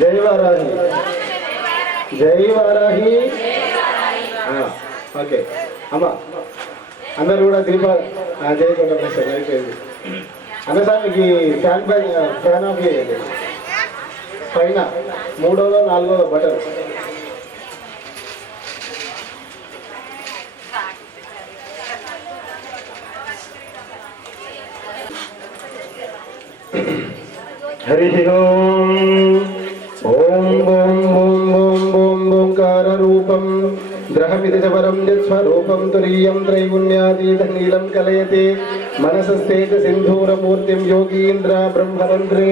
జై వారాహి, జై వారాహి. ఓకే అమ్మా, అందరు కూడా దీప జై కొట్టేస్తారు. అయిపోయింది అన్నసారికి ఫ్యాన్ ఆఫ్ చేయండి. పైన 3వ 4వ బటన్. హరి ఓం. ఓం ఓం ఓం ఓం ఓం ఓంకార రూపం గ్రహమితి చవరం యత్స్వరూపం తురీయం త్రైగుణ్యాతీత నీలం కలయతే మనసస్తేజ సింధూరమూర్తిం యోగీంద్ర బ్రహ్మరంధ్రే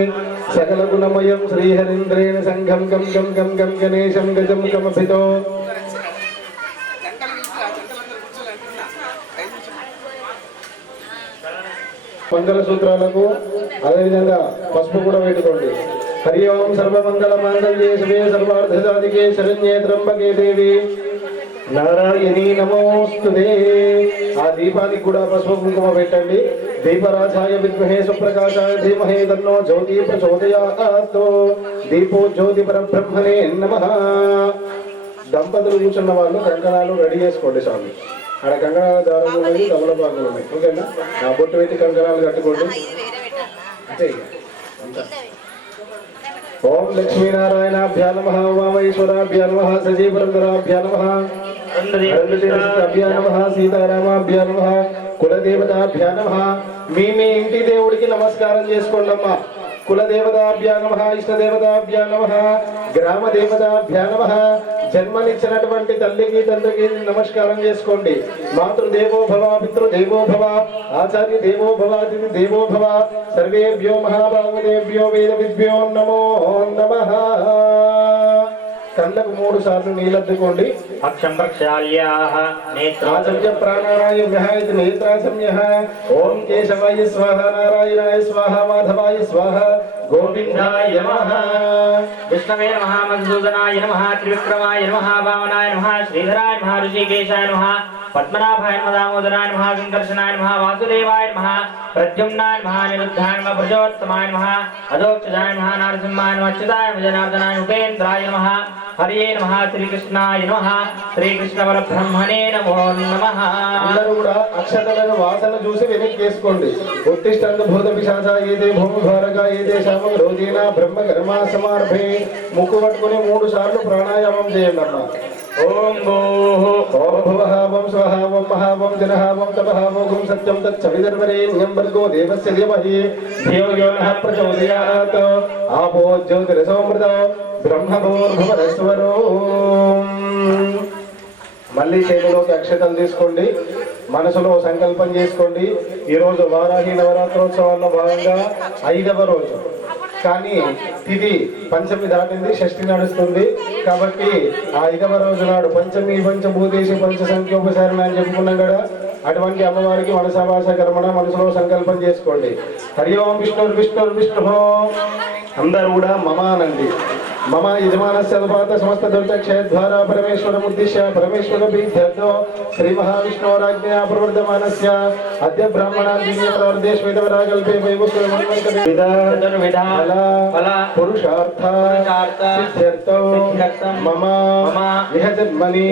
సకల గుణమయం శ్రీహరీంద్రేణ సంఘం గం గం గం గం గణేశం గజం గమభితో. మంగళసూత్రాలకు అదేవిధంగా పసుపు కూడా పెట్టుకోండి. హరి ఓం సర్వమంగళ మాంగళ్యే శివే సర్వార్థ సాధికే శరణ్యే త్రంబకే దేవి నారాయణీ నమోస్తుతే. ఆ దీపానికి కూడా పసుపు కుంకుమ పెట్టండి. దీపరాజాయ విద్మహే సుప్రకాశాయ ధీమహే తన్నో జ్యోతి ప్రచోదయాత్. దీపో జ్యోతి పరబ్రహ్మణే నమః. దంపతులు కూర్చున్న వాళ్ళు కంకణాలు రెడీ చేసుకోండి స్వామి. ఆడ కంకణాల దారాలు ఉన్నాయి, తమలపాకులు ఉన్నాయి. ఓకేనా? నా బొట్టు పెట్టి కంకణాలు కట్టుకోండి. అంతే. ఓం లక్ష్మీనారాయణాభ్యా నమః, ఉమామహేశ్వరాభ్యా నమః, సజీవరంధరాభ్యా నమః, అభ్యా నమః, సీతారామాభ్యా నమః, కులదేవతాభ్యా నమః. మీ ఇంటి దేవుడికి నమస్కారం చేసుకోండి అమ్మా. కులదేవతాభ్యా నమః, ఇష్టదేవతాభ్యా నమః, గ్రామ దేవతాభ్యా నమః. జన్మనిచ్చినటువంటి తల్లికి తండ్రికి నమస్కారం చేసుకోండి. మాతృదేవో భవ, పితృదేవో భవ, ఆచార్య దేవో భవ, అతిథి దేవో భవ. సర్వేభ్యో మహాభాగదేభ్యో వేదవిద్భ్యో నమో నమః. కళ్ళకు 3 సార్లు నీళ్ళద్దుకోండి. అక్షం ప్రక్షాళ్యాః నేత్రాచర్య ప్రాణాయామ్యః ఇది నేత్రాసమ్యః. ఓం కేశవాయ స్వాహ, నారాయణాయ స్వాహ, మాధవాయ స్వాహ, గోవిందాయ నమః. విష్ణవే నమః, మధుసూదనాయ నమః, త్రివిక్రమాయ నమః, వామనాయ నమః, శ్రీధరాయ నమః, ఋషికేశాయ నమః, పద్మనాభాయ నమః, దామోదరాయ నమః, సంకర్షణాయ నమః, వాసుదేవాయ నమః, ప్రద్యుమ్నాయ నమః, నిరుద్ధాయ నమః, ప్రజోత్తమాయ నమః, అధోక్షజాయ నమః, నరసింహాయ నమః, అచ్యుతాయ జనార్దనాయ ఉపేంద్రాయ నమః. హరియే నమః, శ్రీకృష్ణాయ నమః, శ్రీకృష్ణ పరబ్రహ్మణే నమో నమః. అందరూ కూడా అక్షతలను వాసన చూసి వెనక్కి వేసుకోండి. ఉత్తిష్టంతు భూత పిశాచా ఏదే భూమి భారగా ఏదే శామం రోజేన బ్రహ్మ కర్మా సమార్భే. ముక్కు పట్టుకుని 3 సార్లు ప్రాణాయామం చేయండి అమ్మా. ఓం భూః ఓం భువః ఓం స్వః ఓం మహా ఓం జనః ఓం తపః ఓం సత్యం తచ్చవిదర్వరేణ్యం భర్గో దేవస్య ధీమహి ధియో యో నః ప్రచోదయాత్. ఆపో జ్యోతిరసోమృతో బ్రహ్మభూర్భువస్వరో. మళ్ళీ చేతిలోకి అక్షతలు తీసుకోండి. మనసులో సంకల్పం చేసుకోండి. ఈరోజు వారాహి నవరాత్రోత్సవాల్లో భాగంగా 5వ రోజు, కానీ తిథి పంచమి దాటింది, షష్ఠి నడుస్తుంది. కాబట్టి ఆ 5వ రోజు నాడు పంచమి పంచభూతేశి పంచ సంఖ్యోపసారణ అని చెప్పుకున్నాం కదా. అటువంటి అమ్మవారికి మనసాభాష కర్మణ మనసులో సంకల్పం చేసుకోండి. హరి ఓం విష్ణుర్ విష్ణుర్ విష్ణు. అందరూ కూడా మమ అనండి. మమ యజమానస్య అనుపాత సమస్త దుర్దక్షయ ద్వారా పరమేశ్వరముద్దిశ్య పరమేశ్వర ప్రీత్యర్థో శ్రీ మహావిష్ణోరాజ్ఞయా ప్రవర్ధమానస్య అద్య బ్రాహ్మణాంజీయ శ్వేతవరాకల్పే పురుషార్థ సిద్ధ్యర్థం మమ ఇహ జన్మని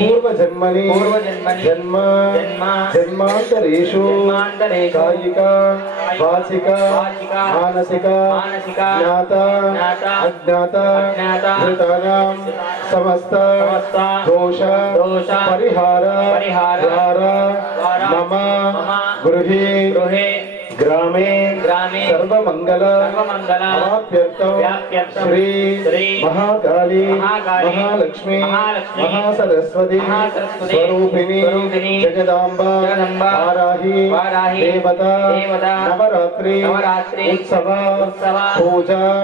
పూర్వజన్మని జన్మ జన్మాంతరేషు కాయిక వాచిక మానసిక జ్ఞాత అజ్ఞాత ధృతానాం సమస్త దోష పరిహార ద్వారా మమ గృహే గ్రామే సర్వమంగళ అవాప్యర్థం శ్రీ మహాకాళీ మహాలక్ష్మి మహాసరస్వతి స్వరూపిణి జగదాంబ వారాహి దేవత నవరాత్రి ఉత్సవ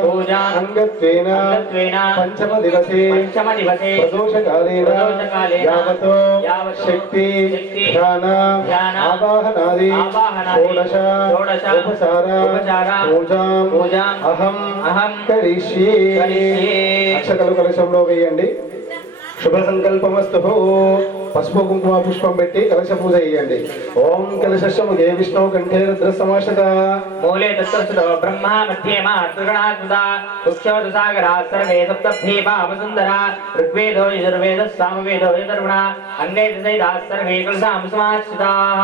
పూజా అంగత్వేన పంచమ దివసే ప్రదోషకాలేన యావతో శక్తి ధ్యాన ఆవాహనాది షోడశ ఉపచార పూజాం అహం కరిష్యే. అక్షతలు కలశంలో వేయండి. శుభ సంకల్పమస్తు. పసుపు కుంకుమ పుష్పం పెట్టి కలశ పూజ చేయండి. ఓం కలశముఖే విష్ణు కంఠే రుద్ర సమాశ్రిత మూలే తత్సృత బ్రహ్మ మధ్యే మాతృగణాత్మత ఉక్షోద సాగరా సర్వే సప్తభీమా వసుందరా ఋగ్వేదో యజుర్వేద సామవేదో యజుర్వణ అన్నే దశైదా సర్వే కలసాం సమాశ్రితాః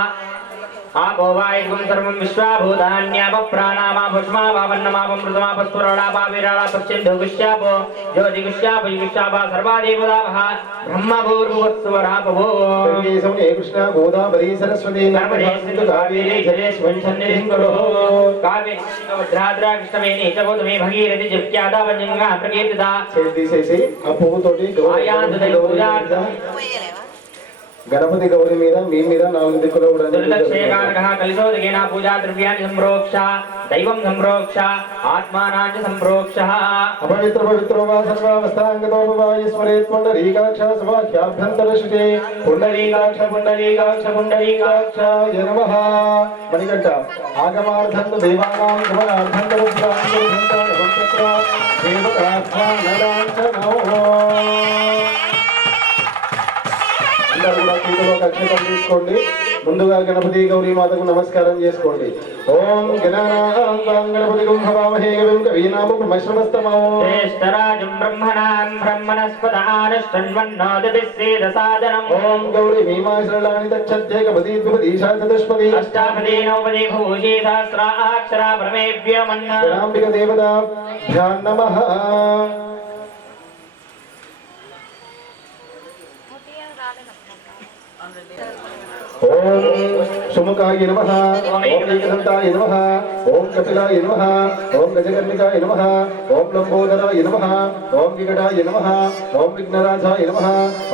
आपो वायुगुं सर्वं विश्वाभूतान्याप प्राणामा भस्मा वावन्नमापं मृतमाप स्फुरणापा विराळा पश्चिन्दो गुष्यापो ज्योतिगुष्याप युगुष्यापा सर्वा देवताः ब्रह्मभूर्भुवस्वरापभो हे कृष्ण गोदावरी सरस्वती नर्मदे सिन्धु कावेरी जलेस्मिन् सन्निधिं कुरु कावेरी भद्राद्रा कृष्णवेणी च गौतमी भगीरथी जप्त्यादावन्यंगा प्रकीर्तिता చేసి ఆ పువ్వుతోటి గణపతి గౌరి మీద మీ మీద 4 దిక్కులు కూడా దుర్లక్షేకారకః కలిశోదకేన పూజా ద్రవ్యాన్ని సంప్రోక్ష దైవం సంప్రోక్ష ఆత్మానాంచ సంప్రోక్ష అపవిత్ర పవిత్రో వా సర్వావస్థాంగతో భవాయ స్మరేత్ పుండరీకాక్ష స్వాఖ్యాభ్యంతర శుచే పుండరీకాక్ష పుండరీకాక్ష పుండరీకాక్షాయ నమః. మణికంఠ ఆగమార్థంతు దేవానాం గమనార్థంతు అందరూ కూడా చేతిలో అక్షతం తీసుకోండి. ముందుగా గణపతి గౌరీ మాతకు నమస్కారం చేసుకోండి. ఓం గణపతి భవామహే కవీనామశ్రమస్తమో జ్యేష్ఠరాజం బ్రహ్మణాం బ్రహ్మణస్పదానశ్వన్వన్నోదతిస్సేదసాదనం ఓం గౌరీ భీమాశ్రలాని తచ్చద్యేకపతి ద్విపదీశా చతుష్పది అష్టాపదీ నవపదీ భూషీ సహస్రాక్షరా పరమేభ్యమన్న గణాంబిక దేవతాభ్యాం నమః. ఓం సుముఖాయ నమః. ఓం ఏకదంతాయ నమః. ఓం కపిలాయ నమః. ఓం గజకర్ణికాయ నమః. ఓం లంబోదరాయ నమః. ఓం వికటాయ నమః. ఓం విఘ్నరాజాయ నమః.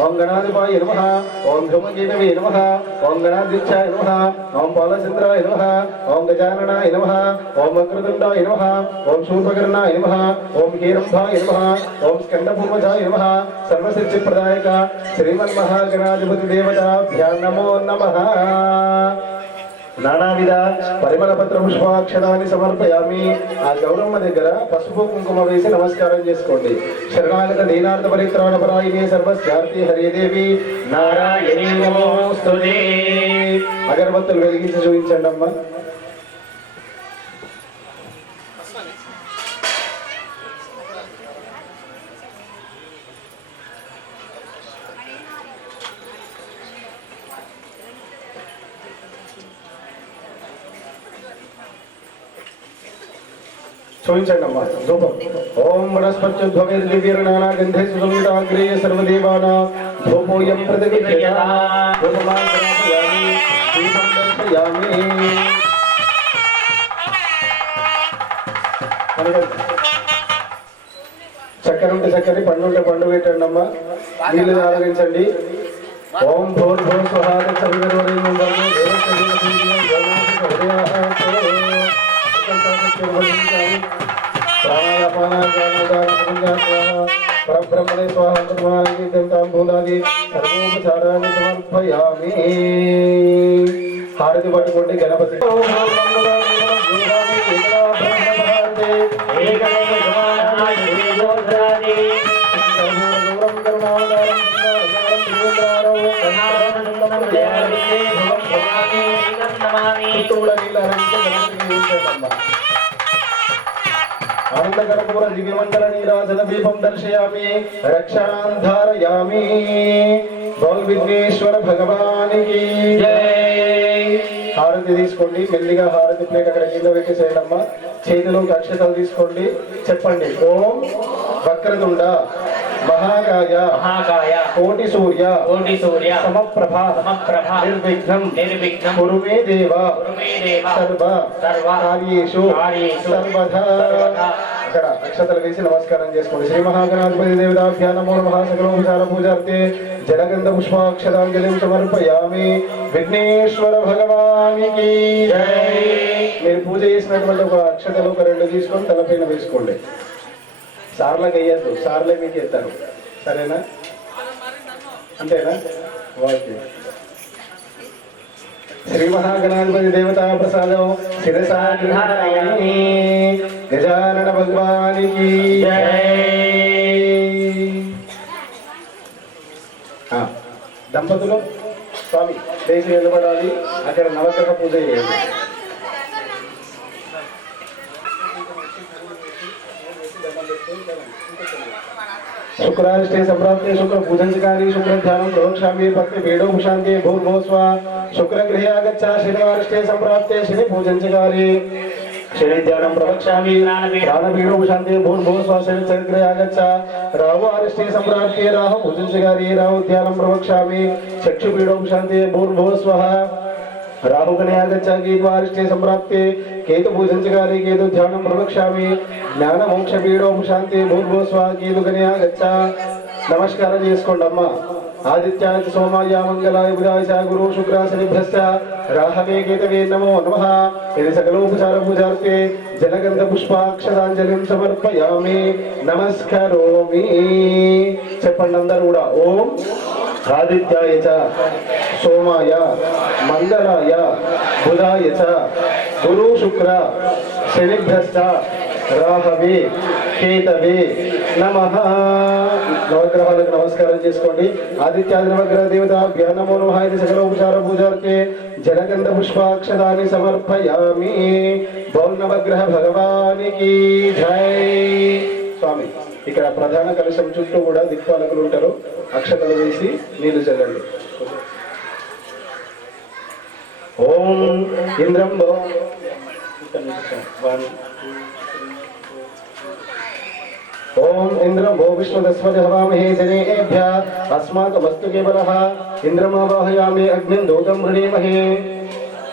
ఓం గణాధిపాయ నమః. ఓం ధూమకేతవే నమః. ఓం గణాధ్యక్షాయ నమః. ఓం బాలచంద్రాయ నమః. ఓం గజాననాయ నమః. ఓం వక్రతుండాయ నమః. ఓం శూర్పకర్ణాయ నమః. ఓం హేరంభాయ నమః. ఓం స్కందపూర్వజాయ నమః. సర్వసిద్ధిప్రదాయక శ్రీమన్మహాగణాధిపతి దేవతాభ్యాం నమో నమః. నానావిధ పరిమళ పత్ర పుష్పాక్షరాన్ని సమర్పయామి. ఆ గౌరమ్మ దగ్గర పసుపు కుంకుమ వేసి నమస్కారం చేసుకోండి. శరణాగత దీనార్థ పరిత్రాణ పరాయిని సర్వస్యార్థి హరిదేవి నారాయణీ నమోస్తుతే. అగరబత్తులు వెలిగించి చూపించండి అమ్మా. చూపించండి అమ్మా ధూపం. ఓం వనస్పత్యుద్భవేర్దివ్యర్ణానా గంధే సుగంధాగ్రే సర్వదేవానా ధూపోయం ప్రతిగృహ్యతా ధూపమాన్ సమర్పయామి. దీపం దర్శయామి. చక్కెర ఉంటే చక్కెర, పండు ఉంటే పండు పెట్టండి అమ్మా. నీళ్లు ఆరగించండి. ఓం భోర్ భోర్ స్వహాద పరబ్రహ్మణే స్వాహాంతాంబూలాది సర్వోపచారాన్ని సమర్పయామి. హారతి పట్టుకోండి గణపతి. ఆనందకర్పూర దివ్యమండల నీరాజన దీపం దర్శయామి. రక్షాం ధారయామి. బోల్ విఘ్నేశ్వర భగవానికి జై. హారతి తీసుకోండి. మెల్లిగా హారతి ప్లేట్ అక్కడ కింద పెట్టేసేయండి అమ్మా. చేతిలోకి అక్షతలు తీసుకోండి. చెప్పండి. ఓం వక్రతుండ మహాకాయ మహాకాయ కోటి సూర్య కోటి సూర్య సమప్రభ సమప్రభ నిర్విఘ్నం నిర్విఘ్నం కురు మే దేవ కురు మే దేవ సర్వ సర్వ కార్యేషు కార్యేషు సర్వదా. సర్వదా. అక్కడ అక్షతలు వేసి నమస్కారం చేసుకోండి. శ్రీ మహాగణాధిపతి దేవతాభ్యా నమో నమః. సకలోపచార పూజార్థే జలగంధ పుష్పాక్షతాంజలిం సమర్పయామి. విఘ్నేశ్వర భగవానికి జై. మీరు పూజ చేసినటువంటి ఒక అక్షతలు ఒక 2 తీసుకొని తలపైన వేసుకోండి. సార్లకు వేయద్దు, సార్లే మీకు ఎత్తారు. సరేనా? అంతేనా? ఓకే. శ్రీ మహాగణాధిపతి దేవతా ప్రసాదం శిరసా గృహామి. గజానన భగవానికి జై. దంపతులు స్వామి లేచి నిలబడాలి. అక్కడ నవగ్రహ పూజ చేయండి. शुक्राष्टे संप्राप्ते शुक्र पूजनकारी शुक्र ध्यानं प्रवक्ष्यामि पत्नी वेदोपशान्ते भूर्भुवस्व शुक्र गृहे आगच्छ शनिवारष्टे संप्राप्ते शनि पूजनकारी शनि ध्यानं प्रवक्ष्यामि प्राणपीडोपशान्ते भूर्भुवस्व शनि चक्रे आगच्छ राहु अरिष्टे संप्राप्ते राहु पूजनकारी राहु ध्यानं प्रवक्ष्यामि चक्षुपीडोपशान्ते भूर्भुवस्व राहुगणे आगच्छ केतुवारिष्टे संप्राप्ते केतु पूजनकारी केतु ध्यानं प्रवक्ष्यामि ज्ञान मोक्ष पीडोपशान्ते भूर्भुवस्व केतुगणे आगच्छ नमस्कारं చేసుకోండి అమ్మ. ఆదిత్యాయ సోమాయ మంగళాయ బుధాయ చ గురు శుక్ర శనిభ్యశ్చ రాహవే కేతవే నమో నమః. ఇది సకలోపచార పూజార్తే జలగంధ పుష్పాక్షరాంజలిం సమర్పయామి నమస్కరోమి. చెప్పండి అందరూ కూడా. ఓం ఆదిత్యాయ చ సోమాయ మంగళాయ బుధాయ చ గురు శుక్ర శనిభ్యశ్చ రాహవే కేతవే నమః. నవగ్రహాలకు నమస్కారం చేసుకోండి. ఆదిత్యాది నవగ్రహ దేవతాభ్యో నమో నమః. ఇది సకలోపచార పూజార్తే జలగంధ పుష్పాక్షరాన్ని సమర్పయామి. బౌల్ నవగ్రహ భగవానికి జై. స్వామి ఇక్కడ ప్రధాన కలశం చుట్టూ కూడా దిక్పాలకులు ఉంటారు. అక్షతలు వేసి నీళ్లు చల్లండి. ఓం ఇంద్రం ओम इंद्रं भो विश्वदस्पति हवामहे जनेभ्य अस्माकमस्तु केवलः इंद्रमावाहयामि अग्निं दूतं वृणीमहे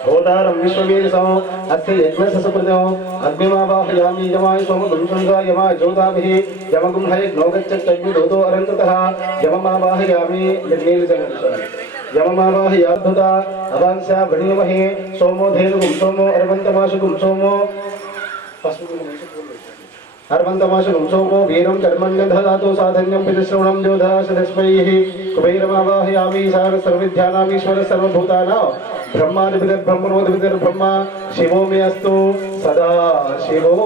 होतारं विश्ववीरसं अस्य यज्ञस्य सुकृतो अग्निमावाहयामि यमाय सोमगुंसुंगा यमाय ज्योताभिः यमगुं हयज्ञो गच्छत्यग्निदूतो अरङ्कृतः यममावाहयामि यज्ञेलजगत्सः यममावाहयाद्भुता अवांस्या वृणीमहे सोमो धेनुगुं सोमो अरवन्तमाशुगुं सोमो अर्वन्तमाशुगुं सोमो वीरं कर्मण्य दधातु साधन्यं पितृश्रवणं योधाशदस्मैः कुबेरमावाहयामि सर्वविद्यानामीश्वर सर्वभूतानां ब्रह्मादिपितर्ब्रह्मणोऽधिपितर्ब्रह्मा शिवो मे अस्तु सदा शिवों.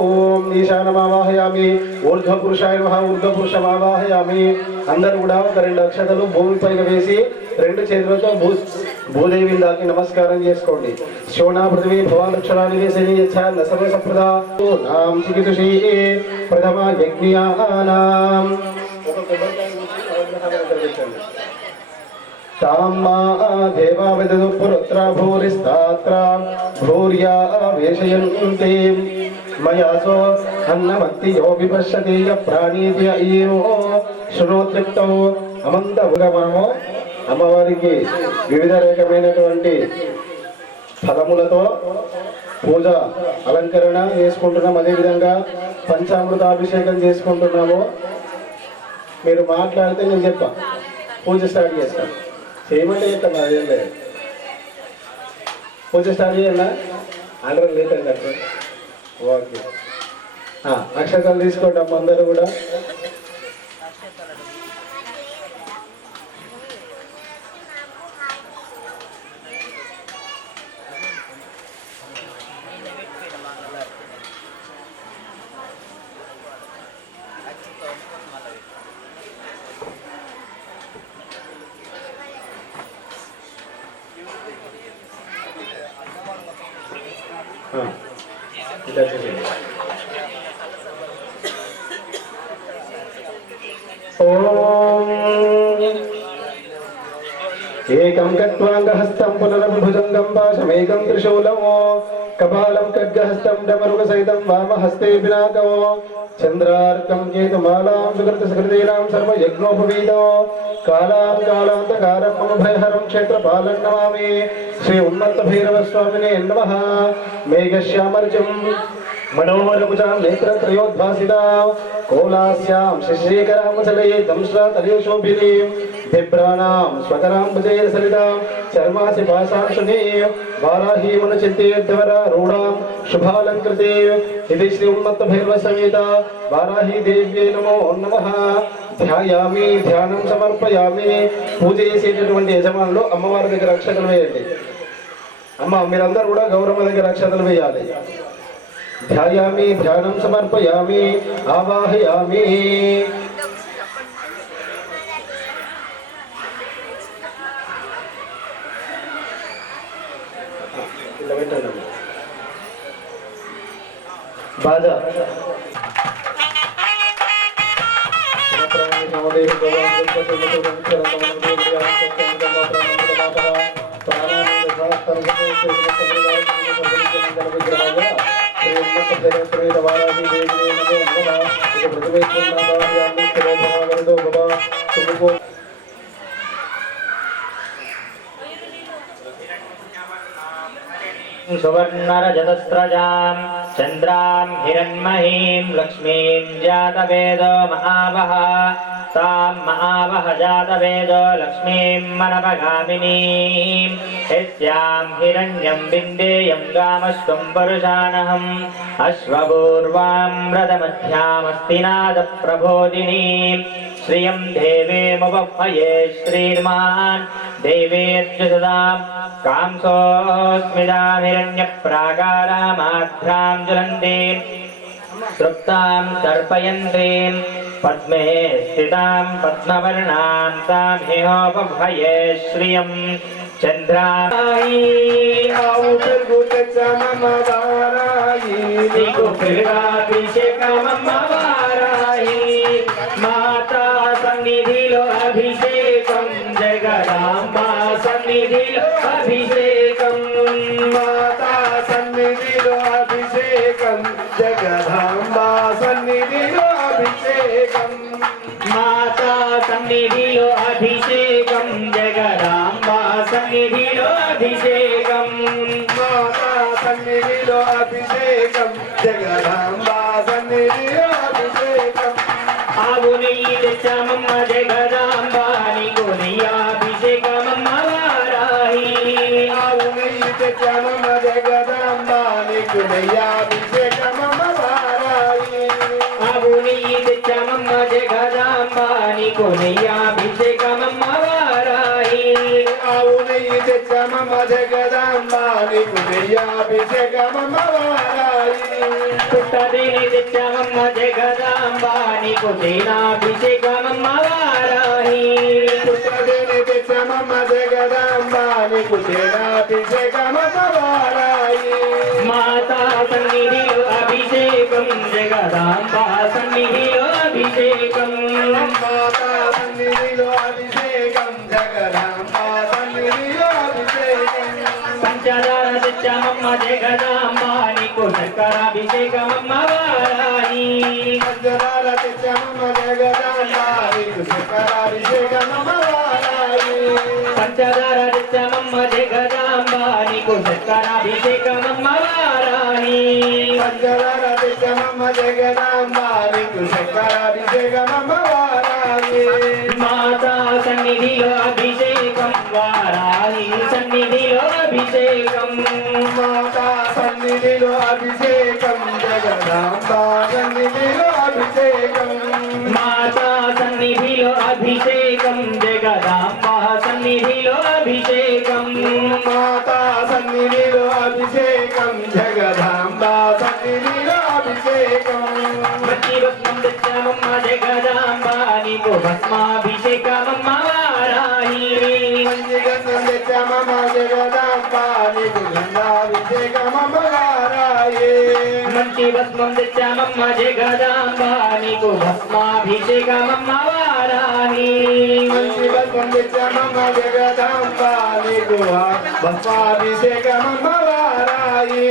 ఈశానమావాహయామి ఊర్ధ్వపురుషాయ నమః. ఊర్ధ్వపురుషమావాహయామి. అందరూ కూడా ఒక 2 అక్షతలు భూమిపైన వేసి 2 చేతులతో భూదేవిని దాకి నమస్కారం చేసుకోండి. శోణా పృథివీ భవాలక్షణాన్ని వేసేని యచ్ఛాన సర్వసప్రదా నాం చికితుషీ ప్రథమ యజ్ఞానాం. ఒక కొబ్బరికాయ ఉంచి నవగ్రహాలను పెట్టండి. ताम्मा देवा विदधु पुरुत्र भूरिस्तात्र भूर्या वेशयन्ते मयासो अन्नमत्ति यो विपश्यति य प्राणीत्य इयो शृणोत्युक्तौ అమంతముగమనము అమ్మవారికి వివిధ రకమైనటువంటి ఫలములతో పూజ అలంకరణ చేసుకుంటున్నాం. అదేవిధంగా పంచామృతాభిషేకం చేసుకుంటున్నాము. మీరు మాట్లాడితే నేను చెప్పా పూజ స్టార్ట్ చేస్తాను. చేయమంటే చెప్తాను. అదేం లేదు. పూజ స్టార్ట్ చేయాలా ఆర్డర్ లేదండి అక్కడ. ఓకే అక్షతాలు తీసుకోండి అమ్మ అందరూ కూడా. ఏకం కట్వాంగహస్తం పునరభుజంగం పాశమేకం త్రిశూలమో కపాలం ఖడ్గహస్తం డమరుగ సహితం వామహస్తే పినాకమో చంద్రార్కం కేతుమాలాం సుకృత సుకృతీనాం సర్వయజ్ఞోపవీతో కాలాం కాలాంతకారం మమ భయహరం క్షేత్రపాలం నమామి. శ్రీ ఉన్మత్త భైరవ స్వామినే నమః. మేఘశ్యామర్జం మనోహరభుజాం నేత్రత్రయోద్భాసితాం కోలాస్యాం శశిశేఖరాం చలయే దంశ్రాతలేశోభినీం బిభ్రాణాం స్వకరాం భుజైర సరితాం చర్మాసి పాశాం సునీం వారాహీమను చిత్తేర్ధవరారూఢాం శుభాలంకృతే. ఇది శ్రీ ఉన్మత్త భైరవ సమేత వారాహీ దేవ్యై నమో నమః. ధ్యాయామి ధ్యానం సమర్పయామి. పూజ చేసేటటువంటి యజమానులు అమ్మవారి దగ్గర అక్షతలు వేయండి. అమ్మ మీరందరూ కూడా గౌరమ్మ దగ్గర అక్షతలు వేయాలి. ధ్యాయామి ధ్యానం సమర్పయామి ఆవాహయామి. బాజా सुवर्णरजतस्रजां चन्द्रां हिरण्महीं लक्ष्मीं जातवेदो महावः तां महावः जातवेदो लक्ष्मीं मनपगामिनीं यस्यां हिरण्यं बिन्देयं गामस्त्वं परुषाणहम् अश्वपूर्वां रथमध्यामस्तिनादप्रबोधिनीं श्रियं देवीमुपह्वये श्रीर्मान् देवेऽत्युसदां कांसोऽस्मिदां हिरण्यप्राकारामाध्रां ज्वलन्तीं तृप्तां तर्पयन्तीं पद्मे स्थितां पद्मवर्णां तां ह्योपह्वये श्रियं चन्द्रायी माता सन्निधिलो अभिषेकं जगदांबा सन्निधिलो अभिषेकं माता सन्निधिलो अभिषेकं जगदांबा सन्निधिलो अभिषेकं माता सन्निधिलो अभिषेकं जगदांबा सन्निधिलो अभिषेकं माता सन्निधिलो अभिषेकं जगदांबा सन्निधिलो अभिषेकं आगुनीतिचमम्म जगदांबा निगुनियाभिषेकमम्म वाराही आगुनीतिचमम्म जगदांबा निगुनियाभिषेकमम्म वाराही आगुनीतिचमम्म जगदांबा निगुनियाभिषेकमम्म वाराही आगुनीतिचमम्म जगदांबा निगुनियाभिषेकमम्म वाराही पुट्टदेनितिचमम्म जगदांबा निगुनियाभिषेकमम्म वाराही पुट्टदेनितिचमम्म जगदांबा निगुनियाभिषेकमम्म वाराही माता सन्निधिलो अभिषेकं जगदांबा सन्निधिलो अभिषेकं माता सन्निधिलो अभिषेकं जगदांबा सन्निधिलो अभिषेकं पंचदारतिचमम्म जगदांबा निकुशकराभिषेकमम्म वाराही पंचदारतिचमम्म जगदांबा निकुशकराभिषेकमम्म वाराही पंचदारतिचमम्म जगदांबा निकुशकराभिषेकमम्म वाराही पंचदारतिचमम्म जगदांबा निकुशकराभिषेकमम्म वाराही माता सन्निधिलो अभिषेकं वाराही सन्निधिलो अभिषेकं माता सन्निधिलो अभिषेकं जगदांबा सन्निधिलो अभिषेकं माता सन्निधिलो अभिषेकं जगदांबा सन्निधिलो अभिषेकं माता सन्निधिलो अभिषेकं जगदांबा सन्निधिलो अभिषेकं मतिभस्मं दच्चामम्म जगदांबा निको भस्माभिषेकमम्म वाराही मञ्जिगन्धं दच्चामम्म जगदांबा निको गन्धाभिषेकमम्म वाराही मतिभस्मं दच्चामम्म जगदांबा निको भस्माभिषेकमम्म वाराही मञ्जिगन्धं दच्चामम्म जगदांबा निको भस्माभिषेकमम्म वाराही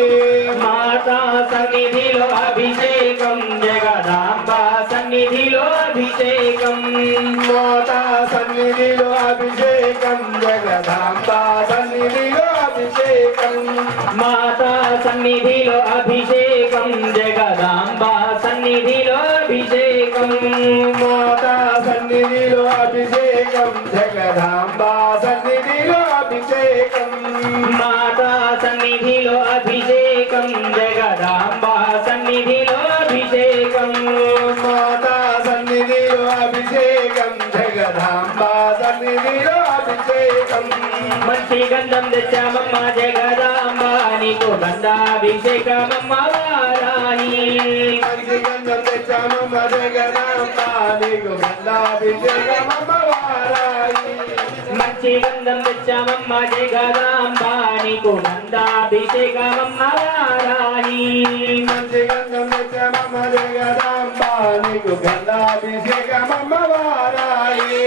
माता सन्निधिलो अभिषेकं जगदांबा सन्निधिलो अभिषेकं माता सन्निधिलो अभिषेकं जगदांबा सन्निधिलो अभिषेकं माता सन्निधिलो अभिषेकं जगदांबा सन्निधिलो अभिषेकं माता सन्निधिलो अभिषेकं जगदांबा सन्निधिलो अभिषेकं माता सन्निधिलो अभिषेकं जगदांबा सन्निधिलो अभिषेकं माता सन्निधिलो अभिषेकं जगदांबा सन्निधिलो अभिषेकं मन्त्रिगन्धं दच्चामम्म जगदांबा निको गन्धाभिषेकमम्म वाराही मञ्जिगन्धं दच्चामम्म जगदांबा निको गन्धाभिषेकमम्म वाराही मन्त्रिगन्धं दच्चामम्म जगदांबा నీకు గంధాభిషేకమమ్మ వారాహి మంచి గంధం తెచ్చమమ్మ జగదాంబ నీకు గంధాభిషేకమమ్మ వారాయి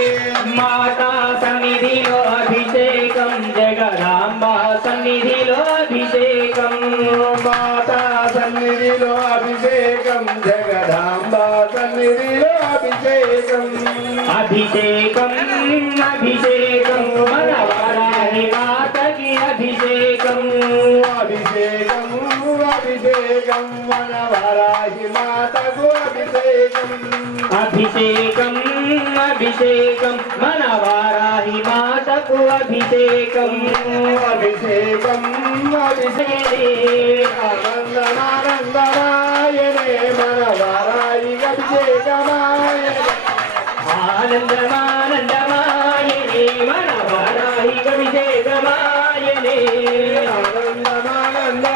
మాతా సన్నిధిలో అభిషేకం జగదాంబ సన్నిధిలో అభిషేకం మాతా సన్నిధిలో అభిషేకం జగదాంబ సన్నిధిలో అభిషేకం అభిషేకం అభిషేకం మన వారాహి మాతకి అభిషేకం అభిషేకం అభిషేకం మన వారాహి మాతకు అభిషేకం అభిషేకం అభిషేకం మన వారాహి మాతకు అభిషేకం అభిషేకం అభిషేకే ఆనందమానందమాయనే మన వారాహి అభిషేకమాయనే ఆనందమానందమాయనే మన వారాహి అభిషేకమాయనే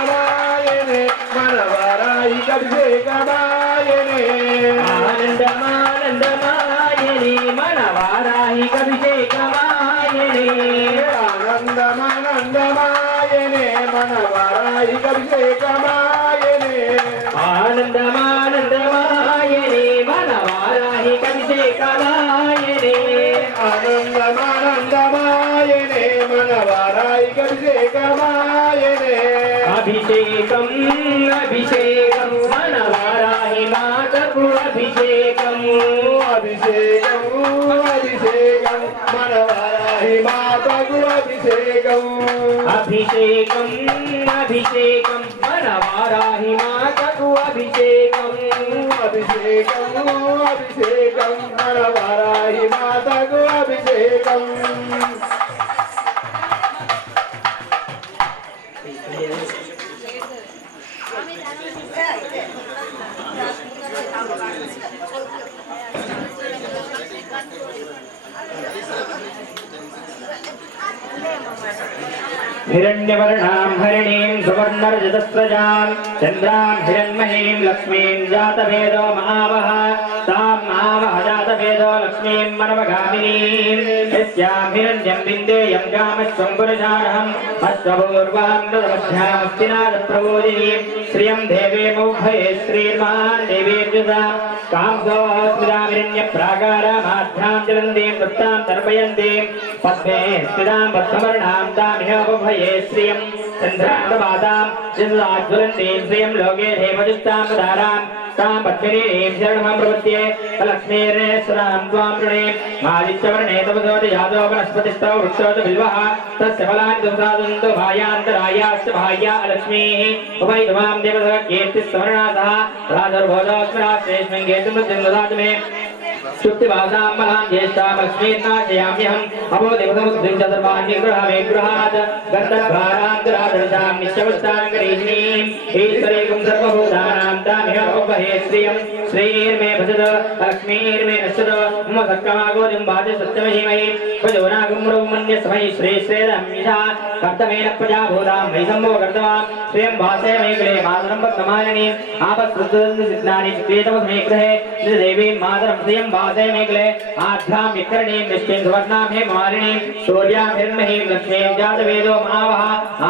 ఆనందమానందమాయనే మన వారాహి అభిషేకమాయనే ఆనందమానందమాయనే మన వారాహి అభిషేకమాయనే ఆనందమానందమాయనే మన వారాహి అభిషేకమాయనే ఆనందమానందమాయనే మన వారాహి అభిషేకమాయనే ఆనందమానందమాయనే మన వారాహి అభిషేకమాయనే అభిషేకం అభిషేకం మన వారాహి మాతకు అభిషేకం అభిషేకం అభిషేకం మన వారాహి మాతకు అభిషేకం అభిషేకం అభిషేకం మన వారాహి మాతకు అభిషేకం అభిషేకం అభిషేకం మన వారాహి మాతకు అభిషేకం हिरण्यवर्णां हरिणीं सुवर्णरजतस्रजां चन्द्रां हिरण्मयीं लक्ष्मीं जातवेदो महावः तां महावः जातवेदो लक्ष्मीं मनवगामिनीं यस्यां हिरण्यं विन्देयं कामस्त्वं पुरुषार्हम् अश्वपूर्वां तदमध्यामस्तिनादप्रबोधिनीं श्रियं देवीमुभये श्रीर्मान् देवीर्जुषां कांसोऽस्मितां हिरण्यप्राकारामाध्यां जलन्तीं वृत्तां तर्पयन्तीं पद्मे स्थितां पद्मवर्णां तामिहोपभये श्रियं चन्द्रान्तपादां चिन्ताज्वलन्तीं श्रियं लोके देवजुष्टां दारां तां पद्मिनीं शरणमहं प्रपद्ये लक्ष्मीर्नेश्वरां त्वां वृणे आदित्यवर्णे तपसोति जातो वनस्पतिस्थौ वृक्षो च बिल्वः तस्य फलानि दुःसादन्तो भायान्तरायाश्च भार्या अलक्ष्मीः उभयधुमां देवतः कीर्तिस्मरणासः राजर्भोजोऽस्मिन् कीर्तिमृत्यं ददातु मे शुक्तिवासां मलां ज्येष्ठां लक्ष्मीर्नाशयाम्यहम् अभो देवसमुद्रिं च सर्वाण्यं गृहामि गृहात् गन्धर्भारान्तरादर्शां नित्यवस्तां करीष्णीम् ईश्वरीकं सर्वभूतानां तामिहोपहे श्रियं श्रीर्मे भजत लक्ष्मीर्मे नश्यत मम सक्कमागोदिं वाच सत्यमहीमहि भजोनागुम्रो मन्यस्मै श्रीश्रेदम्यथा कर्तमेन प्रजाभूतां मयि सम्भो कर्तवां श्रियं वासे मेघले मातरं पद्ममालिनीं आपत्कृतसिद्धानि चिक्रीतमस्मै गृहे देवीं मातरं श्रियं वासे मेघले आध्यां विकरणीं निष्ठीं सुवर्णां हे मालिनीं सूर्यां हिरण्महीं लक्ष्मीं जातवेदो महावः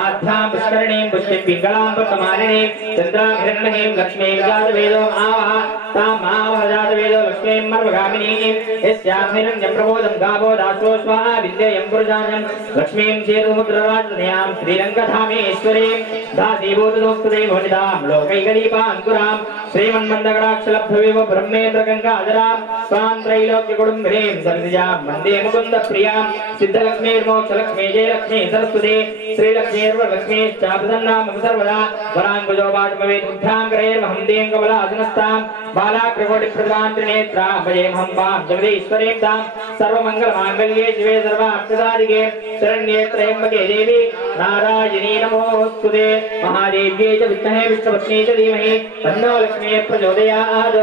आध्यां पुष्करणीं पुष्टिं पिङ्गलां पद्ममालिनीं चन्द्रां हिरण्महीं लक्ष्मीं जातवेदो महावः तां महावः जातवेदो लक्ष्मीं मर्वगामिनीं यस्यां हिरण्यं प्रबोधं गावो दासो स्वाहा विद्येयं पुरुषानं लक्ष्मीं चेतुमुद्रराजतनयां श्रीरङ्गधामेश्वरीं दासीभूतदोस्तुते वनितां लोकैकदीपाङ्कुरां श्रीमन्मन्दगडाक्षलब्धविव ब्रह्मेन्द्रगङ्गाधरां स्वां त्रैलोक्यकुटुम्बिनीं सन्निजां वन्दे मुकुन्दप्रियां सिद्धलक्ष्मीर्मोक्षलक्ष्मी जयलक्ष्मी सरस्वती श्रीलक्ष्मीर्वरलक्ष्मीश्चाप्रसन्नां मम सर्वदा वराङ्कुजो वाचमवेदुद्धाङ्करैर्महं दें कमलासनस्तां बालाकृकोटिप्रदां त्रिनेत्रां भजेमहं वां जगदीश्वरीं तां सर्वमङ्गलमाङ्गल्ये शिवे सर्वार्थसाधिके शरण्ये त्र्यम्बके देवी नारायणी नमोस्तुते महादेव्यै च विद्महे विष्णुपत्नी च धीमहि तन्नो लक्ष्मी प्रचोदयात्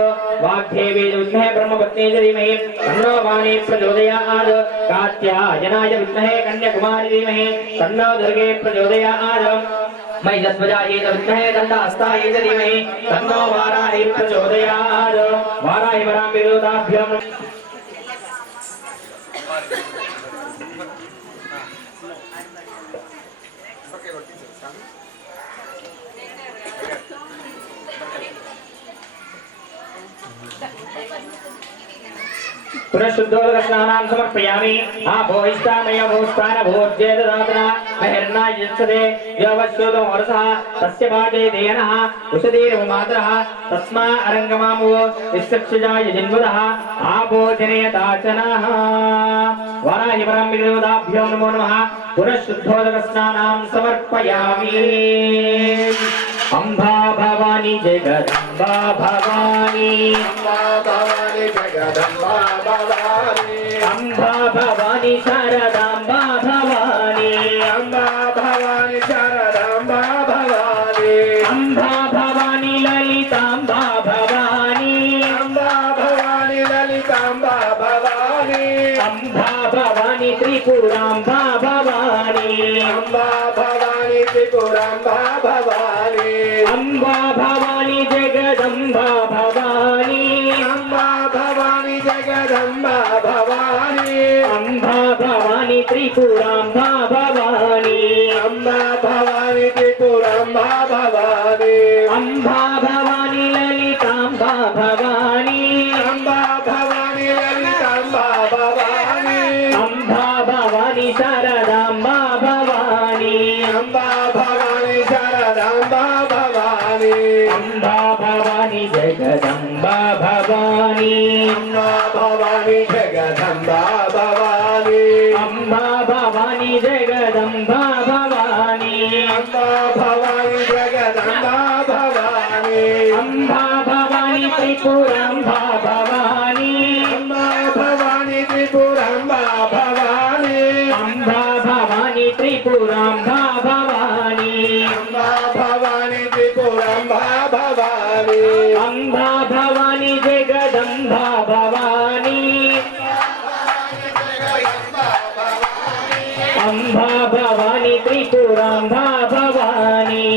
वाग्देवी च विद्महे ब्रह्मपत्नी च धीमहि तन्नो वाणी प्रचोदयात् कात्यायनाय विद्महे कन्याकुमारी धीमहि तन्नो दुर्गे प्रचोदयात् महिषध्वजायै च विद्महे दण्डहस्तायै च धीमहि तन्नो वाराही प्रचोदयात् वाराही वरां विरोधाभ्याम् Okay. पुनःशुद्धोदकस्नानां समर्पयामि आभोहिष्ठामय भूस्थान भोज्येददातना महिर्ना यच्छते यवश्योदो वर्षः तस्य भागे देयनः उषदीर्वमातरः तस्मा अरङ्गमामो विश्वक्षजाय जिन्वदः आभोजनेताचनः वाराहि पराम्बिदेवताभ्यो नमो नमः पुनःशुद्धोदकस्नानां समर्पयामि अम्बा भवानी जगदम्बा भवानी अम्बा भवानी जगदम्बा भवानी अम्बा भवानी शारदाम्बा भवानी अम्बा भवानी शारदाम्बा भवानी अम्बा भवानी ललिताम्बा भवानी अम्बा भवानी ललिताम्बा भवानी अम्बा भवानी त्रिपुराम्बा भवानी अम्बा भवानी त्रिपुराम्बा भवानी अम्बा भवानी जगदम्बा भवानी अम्बा भवानी जगदम्बा भवानी अम्बा भवानी त्रिपुराम्बा भवानी अम्बा भवानी त्रिपुराम्बा भवानी अम्बा भवानी ललिताम्बा भवानी अम्बा भवानी ललिताम्बा भवानी अम्बा भवानी शारदाम्बा भवानी अम्बा भवानी शारदाम्बा भवानी अम्बा भवानी जगदम्बा भवानी अम्बा भवानी जगदम्बा भवानी अम्बा भवानी जगदम्बा भवानी अम्बा भवानी जगदम्बा भवानी अम्बा भवानी त्रिपुराम्बा भवानी अम्बा भवानी त्रिपुराम्बा भवानी अम्बा भवानी त्रिपुराम्बा भवानी अम्बा भवानी त्रिपुराम्बा भवानी अम्बा भवानी जगदम्बा भवानी अम्बा भवानी त्रिपुराम्बा भवानी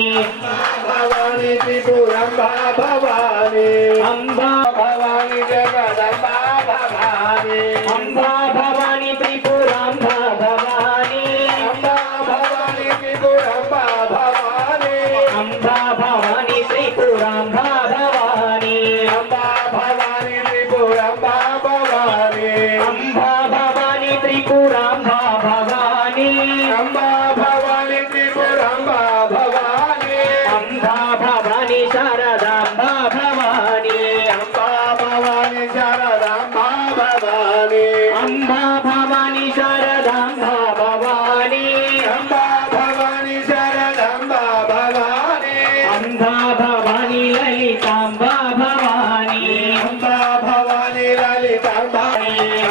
भवानी त्रिपुराम्बा भवानी अम्बा भवानी जगदम्बा भवानी अम्बा भवानी त्रिपुराम्बा भवानी अम्बा भवानी त्रिपुराम्बा भवानी अम्बा भवानी त्रिपुराम्बा भवानी अम्बा भवानी त्रिपुराम्बा भवानी अम्बा भवानी त्रिपुराम्बा भवानी अम्बा भवानी त्रिपुराम्बा भवानी अम्बा भवानी शारदाम्बा भवानी अम्बा भवानी शारदाम्बा भवानी अम्बा भवानी शारदाम्बा भवानी अम्बा भवानी शारदाम्बा भवानी अम्बा भवानी ललिताम्बा भवानी अम्बा भवानी ललिताम्बा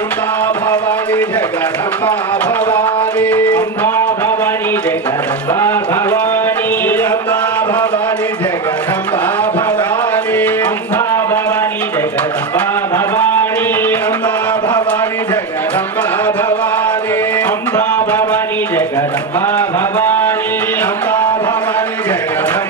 अम्बा भवानी जगदम्बा भवानी अम्बा भवानी जगदम्बा भवानी अम्बा भवानी जगदम्बा भवानी अम्बा भवानी जगदम्बा भवानी अम्बा भवानी जगदम्बा भवानी अम्बा भवानी जगदम्बा भवानी अम्बा भवानी जगदम्बा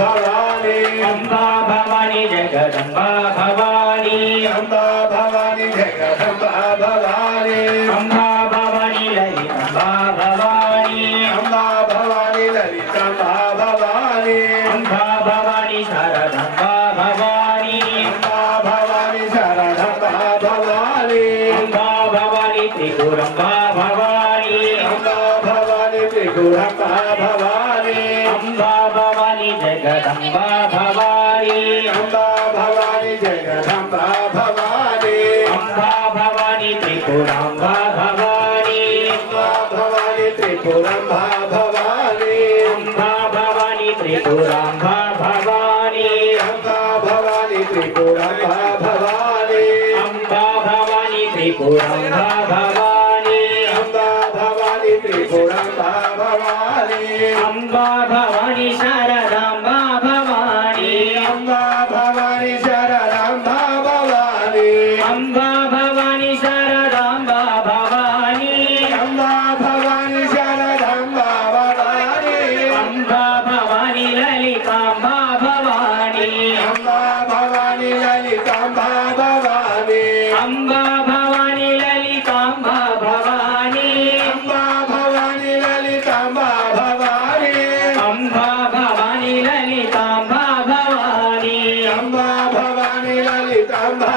भवानी अम्बा भवानी जगदम्बा भवानी अम्बा भवानी जगदम्बा भवानी अम्बा भवानी ललिताम्बा भवानी अम्बा भवानी ललिताम्बा भवानी अम्बा भवानी शारदाम्बा भवानी अम्बा भवानी शारदाम्बा भवानी अम्बा भवानी त्रिपुराम्बा भवानी अम्बा भवानी त्रिपुराम्बा भवानी अम्बा भवानी जगदम्बा भवानी अम्बा भवानी जगदम्बा भवानी अम्बा भवानी त्रिपुराम्बा भवानी अम्बा भवानी त्रिपुराम्बा भवानी अम्बा भवानी त्रिपुराम्बा भवानी अम्बा भवानी त्रिपुराम्बा भवानी अम्बा भवानी त्रिपुराम्बा भवानी अम्बा भवानी त्रिपुराम्बा भवानी अम्बा भवानी शारदाम्बा भवानी अम्बा भवानी शारदाम्बा भवानी अम्बा भवानी शारदाम्बा भवानी अम्बा भवानी शारदाम्बा भवानी अम्बा भवानी ललिताम्बा भवानी अम्बा भवानी ललिताम्बा भवानी अम्बा भवानी ललिताम्बा भवानी अम्बा भवानी ललिताम्बा भवानी अम्बा भवानी ललिताम्बा भवानी अम्बा भवानी ललिताम्बा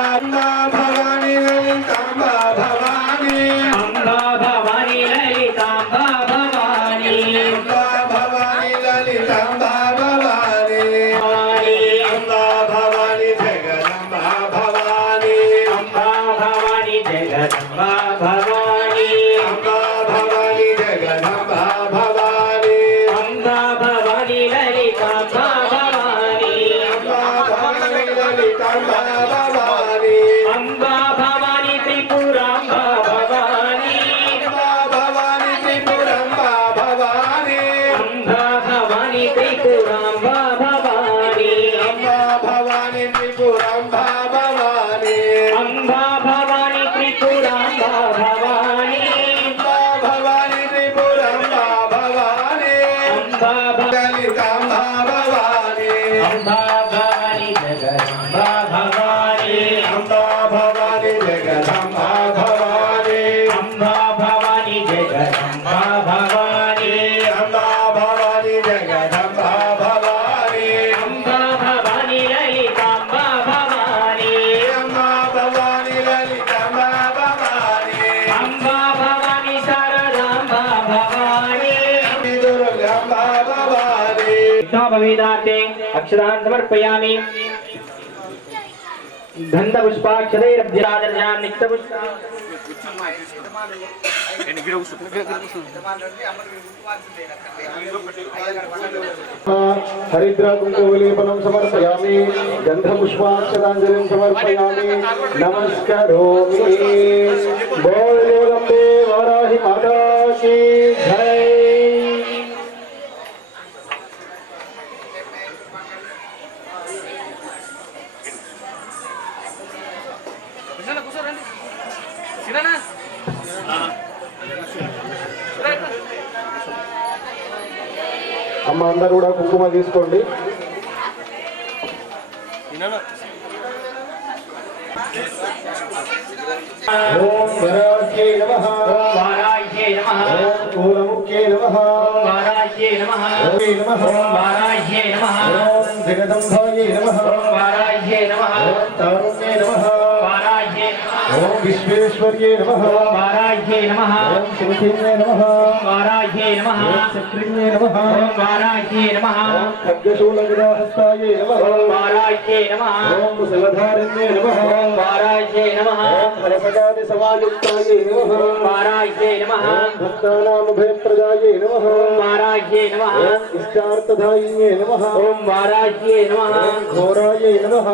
जगदम्बा भवानी अम्बा भवानी जगदम्बा भवानी अम्बा भवानी ललिताम्बा भवानी अम्बा भवानी ललिताम्बा भवानी अम्बा भवानी त्रिपुराम्बा भवानी अम्बा भवानी त्रिपुरम्बा भवानी अम्बा भवानी त्रिपुराम्बा भवानी अम्बा भवानी त्रिपुरम्बा भवानी अम्बा भवानी त्रिपुराम्बा भवानी अम्बा भवानी त्रिपुरम्बा भवानी अम्बा ललिताम्बा भवानी अम्बा भवानी जगदम्बा भवानी अम्बा भवानी जगदम्बा भवानी अम्बा भवानी जगदम्बा भवानी अम्बा भवानी जगदम्बा भवानी अम्बा भवानी ललिताम्बा भवानी अम्बा भवानी ललिताम्बा भवानी अम्बा भवानी शारदाम्बा भवानी दुर्गाम्बा भवानी भविदाते अक्षरान् समर्पयामि गन्धपुष्पाक्षरैरभ्यराजर्यां नित्यपुष्पा हरिद्रा कुंकुमलेपनं समर्पयामि गन्धपुष्पाक्षराञ्जलिं समर्पयामि नमस्करोमि बोल जगदम्बे वाराहि माता की जय అమ్మ అందరూ కూడా కుంకుమ తీసుకోండి ఓం వరాహ్యై నమః वाराह्ये नमः ఓం కూలముఖ్యై నమః वाराह्ये नमः ఓం నమః वाराह्ये नमः ఓం జగదంబాయై నమః वाराह्ये नमः ఓం తారుణ్యై నమః वाराह्ये नमः ఓం విశ్వేశ్వర్యై నమః वाराह्ये नमः ఓం శివకిన్యై నమః वाराह्ये नमः ఓం చక్రిన్యై నమః वाराह्ये नमः ఓం ఖడ్గశూలగదాహస్తాయై నమః वाराह्ये नमः ఓం ముసలధారిణ్యై నమః वाराह्ये नमः ఓం హరసగాది సమాయుక్తాయై నమః वाराह्ये नमः ఓం భక్తానాం అభయప్రదాయై నమః वाराह्ये नमः ఓం ఇష్టార్థదాయిన్యై నమః ओम वाराह्ये नमः ఓం ఘోరాయై నమః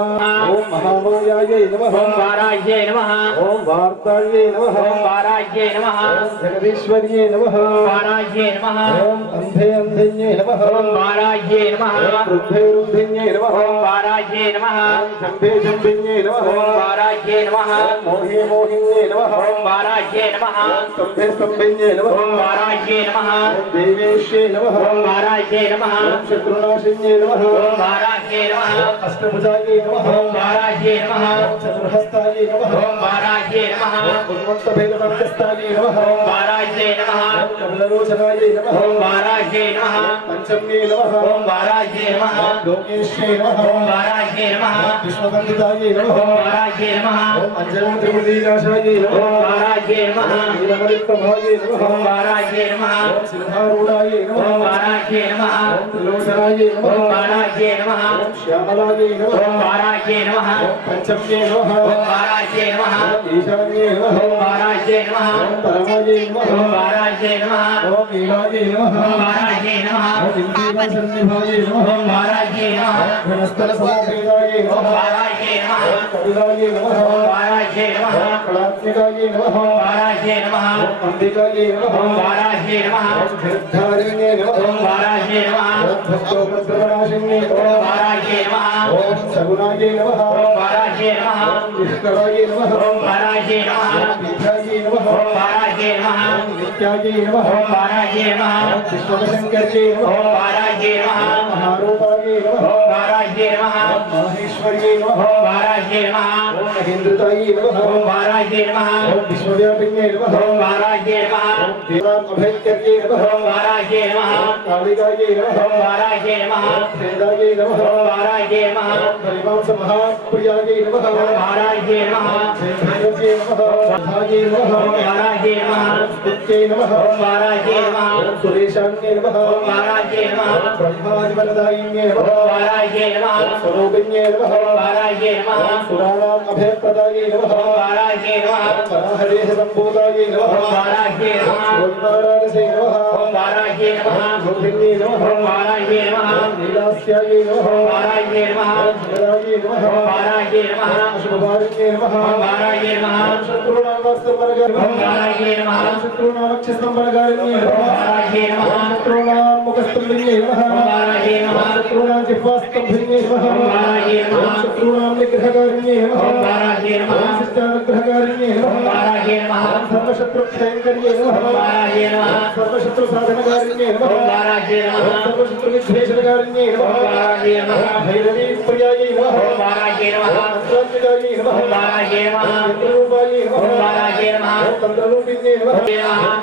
ఓం మహామాయాయై నమః ओम वाराह्ये नमः ఓం వార్తాయై నమః ओम वाराह्ये नमः ఓం జగదీశ్వర్యై నమః वाराह्ये नमः ఓం అంధే అంధన్యై నమః ओम वाराह्ये नमः ఓం వృద్ధే వృద్ధిన్యై నమః ओम वाराह्ये नमः ఓం జంభే జంభిన్యై నమః ओम वाराह्ये नमः ఓం మోహే మోహిన్యై నమః ओम वाराह्ये नमः ఓం స్తంభే స్తంభిన్యై నమః ओम वाराह्ये नमः ఓం దేవేశ్యై నమః ओम वाराह्ये नमः ఓం శత్రునాశిన్యై నమః ओम वाराह्ये नमः అష్టభుజాయై నమః ओम वाराह्ये नमः ఓం చతుర్హస్తాయై నమః ओम वाराह्ये नमः భగవంతభేదమంతస్తాయై నమః ओम वाराह्ये नमः ఓం కమలలోచనాయై నమః ओम वाराह्ये नमः పంచమ్యై నమః ओम वाराह्ये नमः లోకేశ్యై నమః ओम वाराह्ये नमः విశ్వవందితాయై నమః ओम वाराह्ये नमः ఓం అంజనాద్రిమృదీనాశాయై నమః ओम वाराह्ये नमः నీలమణిప్రభాయై నమః ओम वाराह्ये नमः ఓం సింహారూఢాయై నమః ओम वाराह्ये नमः ఓం త్రిలోచనాయై నమః ओम वाराह्ये नमः ఓం శ్యామలాయై నమః ओम वाराह्ये नमः ఓం పంచమ్యై నమః ओम वाराह्ये नमः ఓం ఈశాన్యై నమః ओम वाराह्ये नमः ఓం పరమాయై నమః ओम वाराह्ये नमः ఓం నీలాయై నమః ओम वाराह्ये नमः ఓం ఇంద్రియాసన్నిభాయై నమః ओम वाराह्ये नमः ఘనస్థల సమభేదాయై ओम నమః वाराह्ये नमः ఓం కపిలాయై నమః ओम वाराह्ये नमः ఓం కళాత్మికాయై నమః ओम वाराह्ये नमः ఓం అంబికాయై నమః ओम वाराह्ये नमः ఓం గిరిధారిణ్యై నమః ओम वाराह्ये नमः ఓం భక్తోపద్రవనాశిన్యై ओम నమః वाराह्ये नमः ఓం సగుణాయై నమః ओम वाराह्ये नमः ఓం నిష్కరాయై నమః ओम वाराह्ये नमः ఓం విద్యాయై నమః ओम वाराह्ये नमः ఓం నిత్యాయై నమః ओम वाराह्ये नमः ఓం విశ్వశంకర్యై నమః ओम वाराह्ये नमः ఓం మహారూపాయై నమః ओम वाराह्ये नमः ఓం మహేశ్వర్యై నమః ओम वाराह्ये नमः ఓం మహేంద్రతాయై నమః ओम वाराह्ये नमः ఓం విశ్వవ్యాపిన్యై నమః ओम वाराह्ये नमः ఓం దేవాం అభయకర్యై నమః ओम वाराह्ये नमः ఓం కాళికాయై నమః ओम वाराह्ये नमः ఓం భేదాయై నమః ओम वाराह्ये नमः ఓం హరివాంస మహాప్రియాయై నమః ओम वाराह्ये नमः భేదాయై నమః ధాయై నమః ओम वाराह्ये नमः స్తుత్యై నమః ओम वाराह्ये नमः ఓం సురేశాన్యై నమః ओम वाराह्ये नमः బ్రహ్మాదివరదాయిన్యై నమః ओम वाराह्ये नमः स्वरूपिण्ये नमः वाराह्ये नमः सुराणाम् अभयप्रदाये नमः वाराह्ये नमः वराहदेह सम्भूताये नमः वाराह्ये नमः ओंकारारसे नमः वाराह्ये नमः ज्योतिर्ये नमः वाराह्ये नमः नीलास्याये नमः वाराह्ये नमः शिवराये नमः वाराह्ये नमः शुभवारिण्ये नमः वाराह्ये नमः शत्रूणामस्तम्बरगारिण्ये वाराह्ये नमः शत्रूणामक्षस्तम्बरगारिण्ये नमः वाराह्ये नमः शत्रूणां मुखस्तम्भिन्ये नमः वाराह्ये नमः शत्रूणां जिह्वास्तम्भिन्ये नमः वाराह्ये नमः शत्रूणां निग्रहकारिण्ये नमः वाराह्ये नमः शिष्टानुग्रहकारिण्ये नमः वाराह्ये नमः सर्वशत्रुक्षयङ्कर्ये नमः वाराह्ये नमः सर्वशत्रुसाधनकारिण्ये नमः वाराह्ये नमः सर्वशत्रुविद्वेषणकारिण्ये नमः वाराह्ये नमः भैरवी प्रियायै नमः वाराह्ये नमः तन्त्रात्मिकायै नमः वाराह्ये नमः यन्त्ररूपायै नमः वाराह्ये नमः तन्त्ररूपिण्ये नमः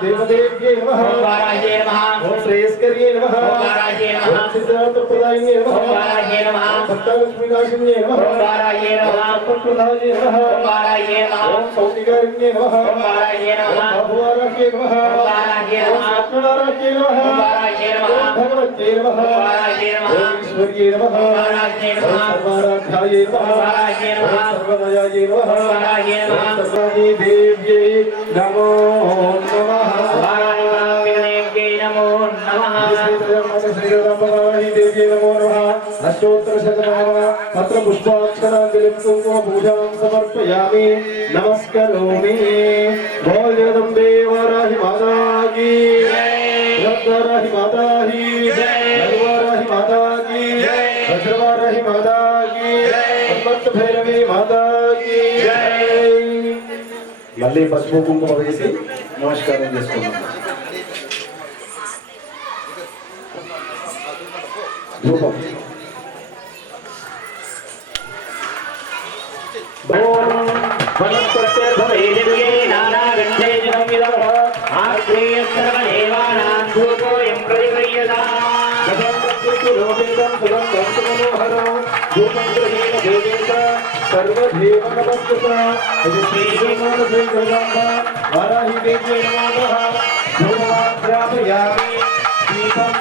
देवदेव्यै नमः वाराह्ये नमः श्रेयस्कर्ये नमः वाराह्ये नमः सिद्धार्थप्रदायिन्ये नमः वाराह्ये नमः भक्तालक्ष्मीनाशिन्ये नमः वाराह्ये नमः प्रदाये नमः वाराह्ये नमः सौतिकारिण्ये नमः वाराह्ये नमः बाहुवाराह्ये नमः वाराह्ये नमः स्वप्नवाराह्ये नमः वाराह्ये नमः भगवत्यै नमः वाराह्ये नमः ईश्वर्ये नमः वाराह्ये नमः सर्वाराध्यायै नमः वाराह्ये नमः सर्वमयायै नमः वाराह्ये नमः सर्वाणि देव्यै नमो नमः वाराह्ये नमो नमः श्रीरामवाहि देव्यै नमो नमः अष्टोत्तरशतनाम पत्रपुष्पाक्षराञ्जलिं कुङ्कुमपूजां समर्पयामि नमस्करोमि बोल जगदम्बे वाराहि माता की जय माता की जय वाराहि माता की जय वज्रवाराहि माता की जय हनुमत भैरवी माता की जय మళ్ళీ పసుపు కుంకుమ వేసి నమస్కారం చేసుకున్నాం ధూపం सर्वदेव नमस्कृता वाराहि देव्यै नमो नमः धूपमाग्रापयामि दीपम्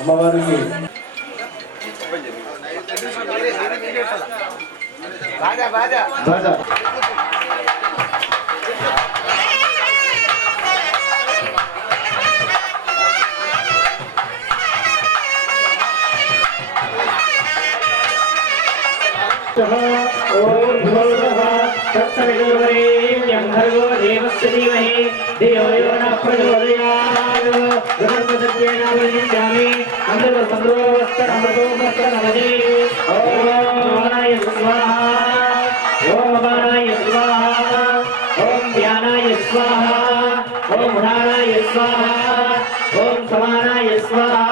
అమ్మవారికి బాజా तत्सवितुर्वरेण्यं भर्गो देवस्य धीमहि धियो यो नः प्रचोदयात् गणपतये नमः अमृतसंद्रोवस्तनमृतोपस्तनमजे ॐ वाणाय स्वाहा ॐ वाणाय स्वाहा ॐ ध्यानाय स्वाहा ॐ उदानाय स्वाहा ॐ समानाय स्वाहा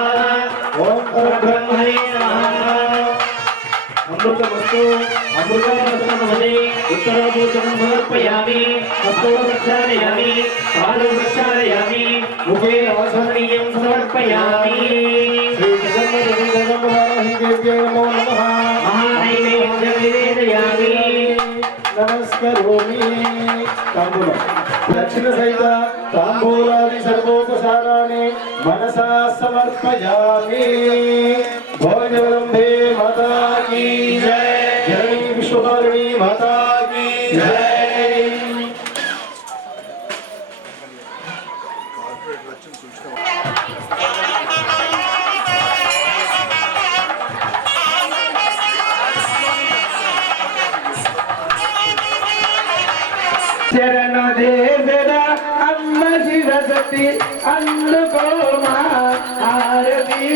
ॐ परब्रह्मणे नमः अमृतमस्तु अमृतमस्तनमजे उत्तराभूषणं समर्पयामि हस्तो प्रक्षालयामि पादं प्रक्षालयामि मुखे आसनीयं समर्पयामि देव्यै नमो नमः महानैवेद्यं निवेदयामि नमस्करोमि तांबूलं दक्षिण सहित तांबूलानि सर्वोपचाराणि मनसा समर्पयामि भोजवलंबे माता की जय जननी विश्वकारिणी माता की जय శరణ దేవర అమ్మ శిరసతి అందుకోమా ఆరతి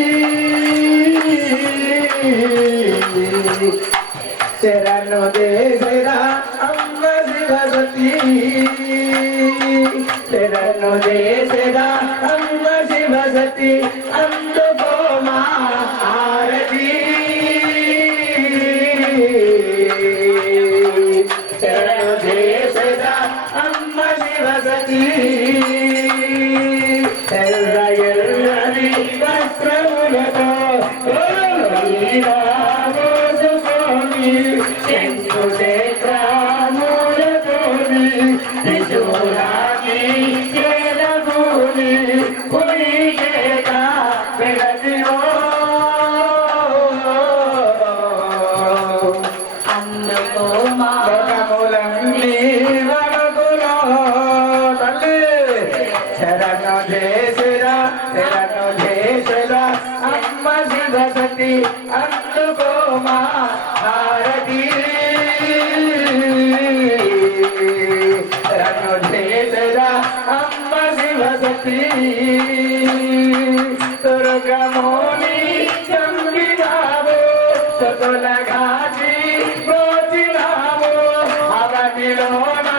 శరణు దేశరా అమ్మ శివసతి శరణు దేశరా అమ్మ శివసతి అందుకో మా హారతి శరణు దేశరా అమ్మ శివసతి ఎర్రని వస్త్రములతో శంకుశేఖరములతోని త్రిశూలాన్ని చేలగూని పులికేత పెడదివో అందుకో మాలన్నీ వరకులో తల్లి శరణు దేశరా శరణు దేశరా అమ్మ శివసతి అందుకో మా హారతి శరణు దేశరా అమ్మ శివసతి దుర్గమోని చంపినావు సతులగాచి ప్రోచినావు అవనిలోన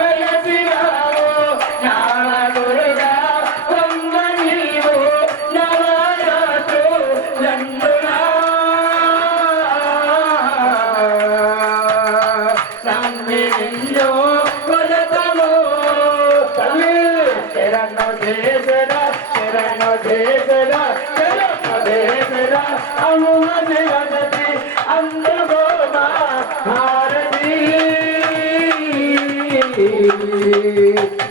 వెలసినావు జ్ఞాన దుర్గా అమ్మ నీవు నవరాత్రులందునా నమ్మిందో కొలతము తల్లి శరణు దేశరా శరణు దేశరా శరణు దేశరా అమ్మ శివసతి అందుకో మా హారతి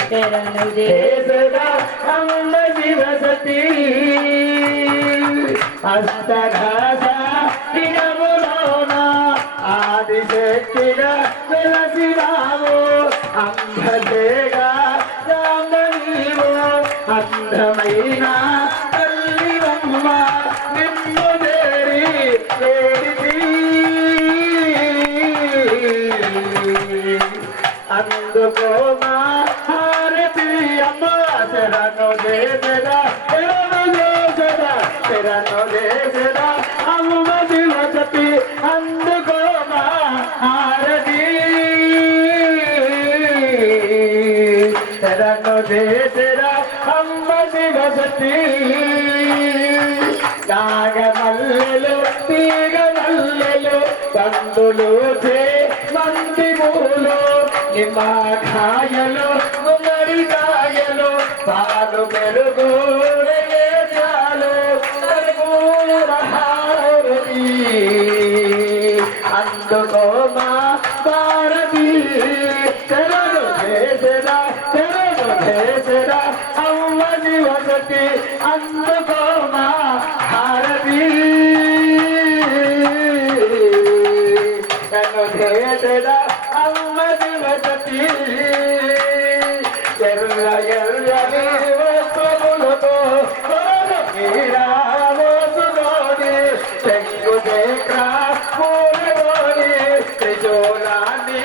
శరణు దేశరా అమ్మ శివసతి హస్తఘాస దినములోన ఆదిశక్తిగా వెలసినావు అంధదేగా రామనీవు అందమైన తల్లివమ్మ నిన్ను చేరి వేడితి అందుకో మా హారతి అమ్మ శరణు దేశరా శరణు దేశరా శరణు దేశరా అమ్మ శివసతి అందుకో మా హారతి శరణు దేశరా అమ్మ శివసతి నాగమల్లెలు తీగమల్లెలు కందులు మంది పూలు నిమ్మకాయలు గుమ్మడికాయలు పాలు పెరుగు చాలు హారతి అందుకో మా భారతి శరణు దేశరా శరణు దేశరా అమ్మ శివసతి అందుకో మా హారతి శరణు దేశరా అమ్మ శివసతి ఎర్ర ఎర్రని వస్త్రములతో వీరావోసులోని శంకుశేఖరములతోని త్రిశూలాన్ని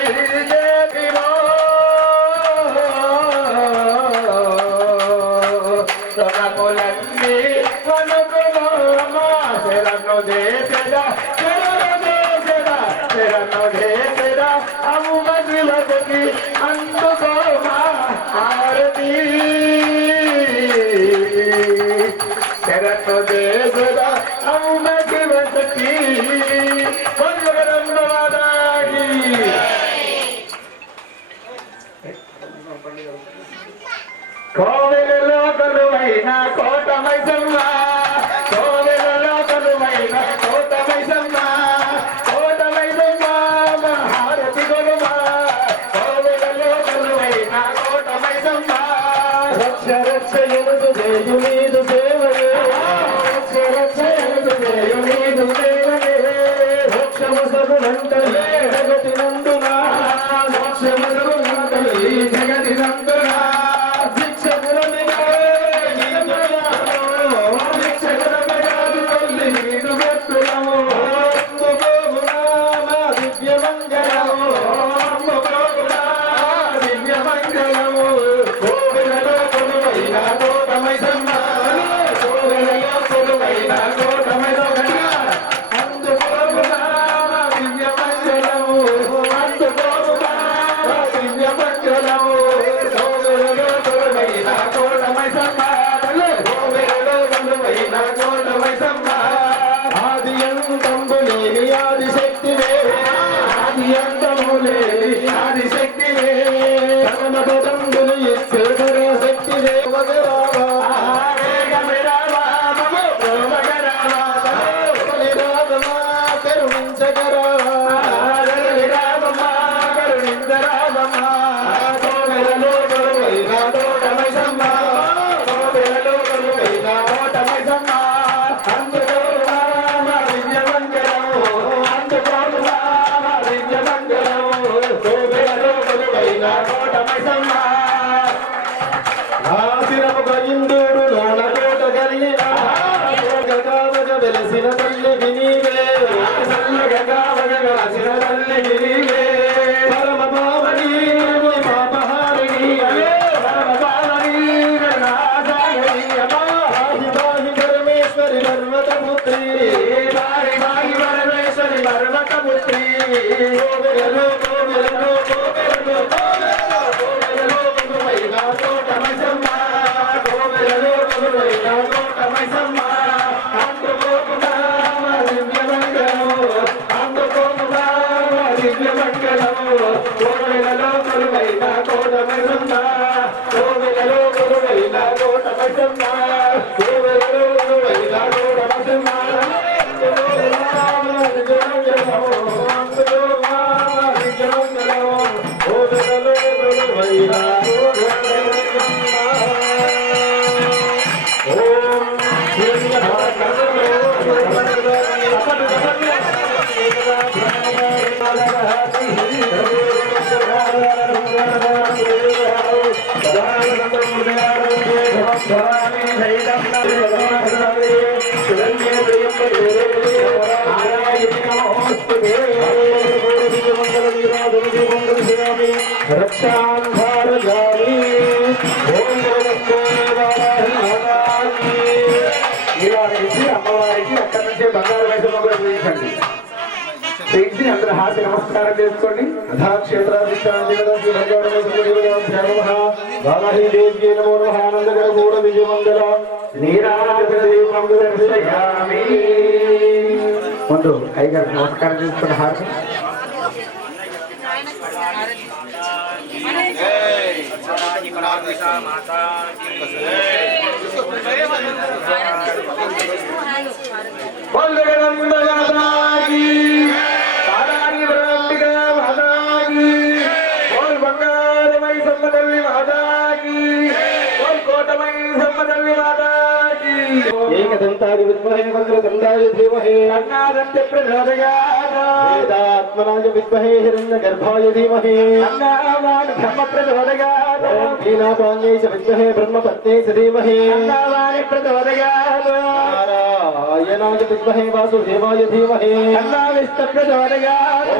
చేతిలో స్వరములన్నీ వణుకులో మా శరణు దేశరా శరణు దేశరా శరణు దేశరా అమ్మ శివసతి అందుకో మా హారతి శరణు దేశరా అమ్మ శివసతి వందనాదాగి కోవెలలో కొలువైన కోట మైసమ్మ కోవెలలో కొలువైన కోట మైసమ్మ కోట మైసమ్మ హారతి కొలువ కోవెలలో కొలువైన కోట మైసమ్మ రక్ష రక్ష ఎనుగు దేయు నీదు సేవయే రక్ష రక్ష ఎనుగు దేయు నీదు సేవయే మోక్షమసగు నంతలే జగతి నందున మోక్షమసగు నంతలే జగతి నందున అందుకో కోవెలలో కొలువైన కోటమైసమ్మ కోవెలలో కొలువైన కోటమైసమ్మ అందుకోరువా మా దివ్యమంగళము అందుకోరువా మా దివ్యమంగళము కోవెలలో కొలువైన కోటమైసమ్మ ఆశిరముగ ఇందూరు లోన కోట కలిగిన గగావగ వెలసిన తల్లివి నీవే గగావగ తల్లివి నీవే పరమ పావని పాపహారిణి పరమ పావని నాథాయని పాహి పాహి పరమేశ్వరి పర్వతపుత్రి పాహి పాహి పరమేశ్వరి పర్వతపుత్రి కోవెలలో కోవెలలో కోవెలలో కోవెలలో కొలువైన కోటమైసమ్మ కోవెలలో కొలువైన కోటమైసమ్మ అందుకోకుమా మా దివ్యమంగళము అందుకోకుమా మా దివ్యమంగళము కోవెలలో కొలువైన కోటమైసమ్మ కోవెలలో కొలువైన కోటమైసమ్మ కోవెలలో కొలువైన కోటమైసమ్మ రక్షాంధారజామి ఓం ఇలాంటి అమ్మవారికి అక్కడి నుంచే బంగారు వైద్యం కూడా చూపించండి చేయించి అందరూ హాస్య నమస్కారం చేసుకోండి ముందు అయ్యగారు నమస్కారం చేసుకుని హాస్యం ఏకదంతాది విద్మహే వక్రదండాయ ధీమహి వేదాత్మనాయ విద్మహే హిరణ్యగర్భాయ ధీమహి ఓం వీణాపాన్యై చ విద్మహే బ్రహ్మపత్న్యై చ ధీమహి నారాయణాయ విద్మహే వాసుదేవాయ ధీమహి ఓం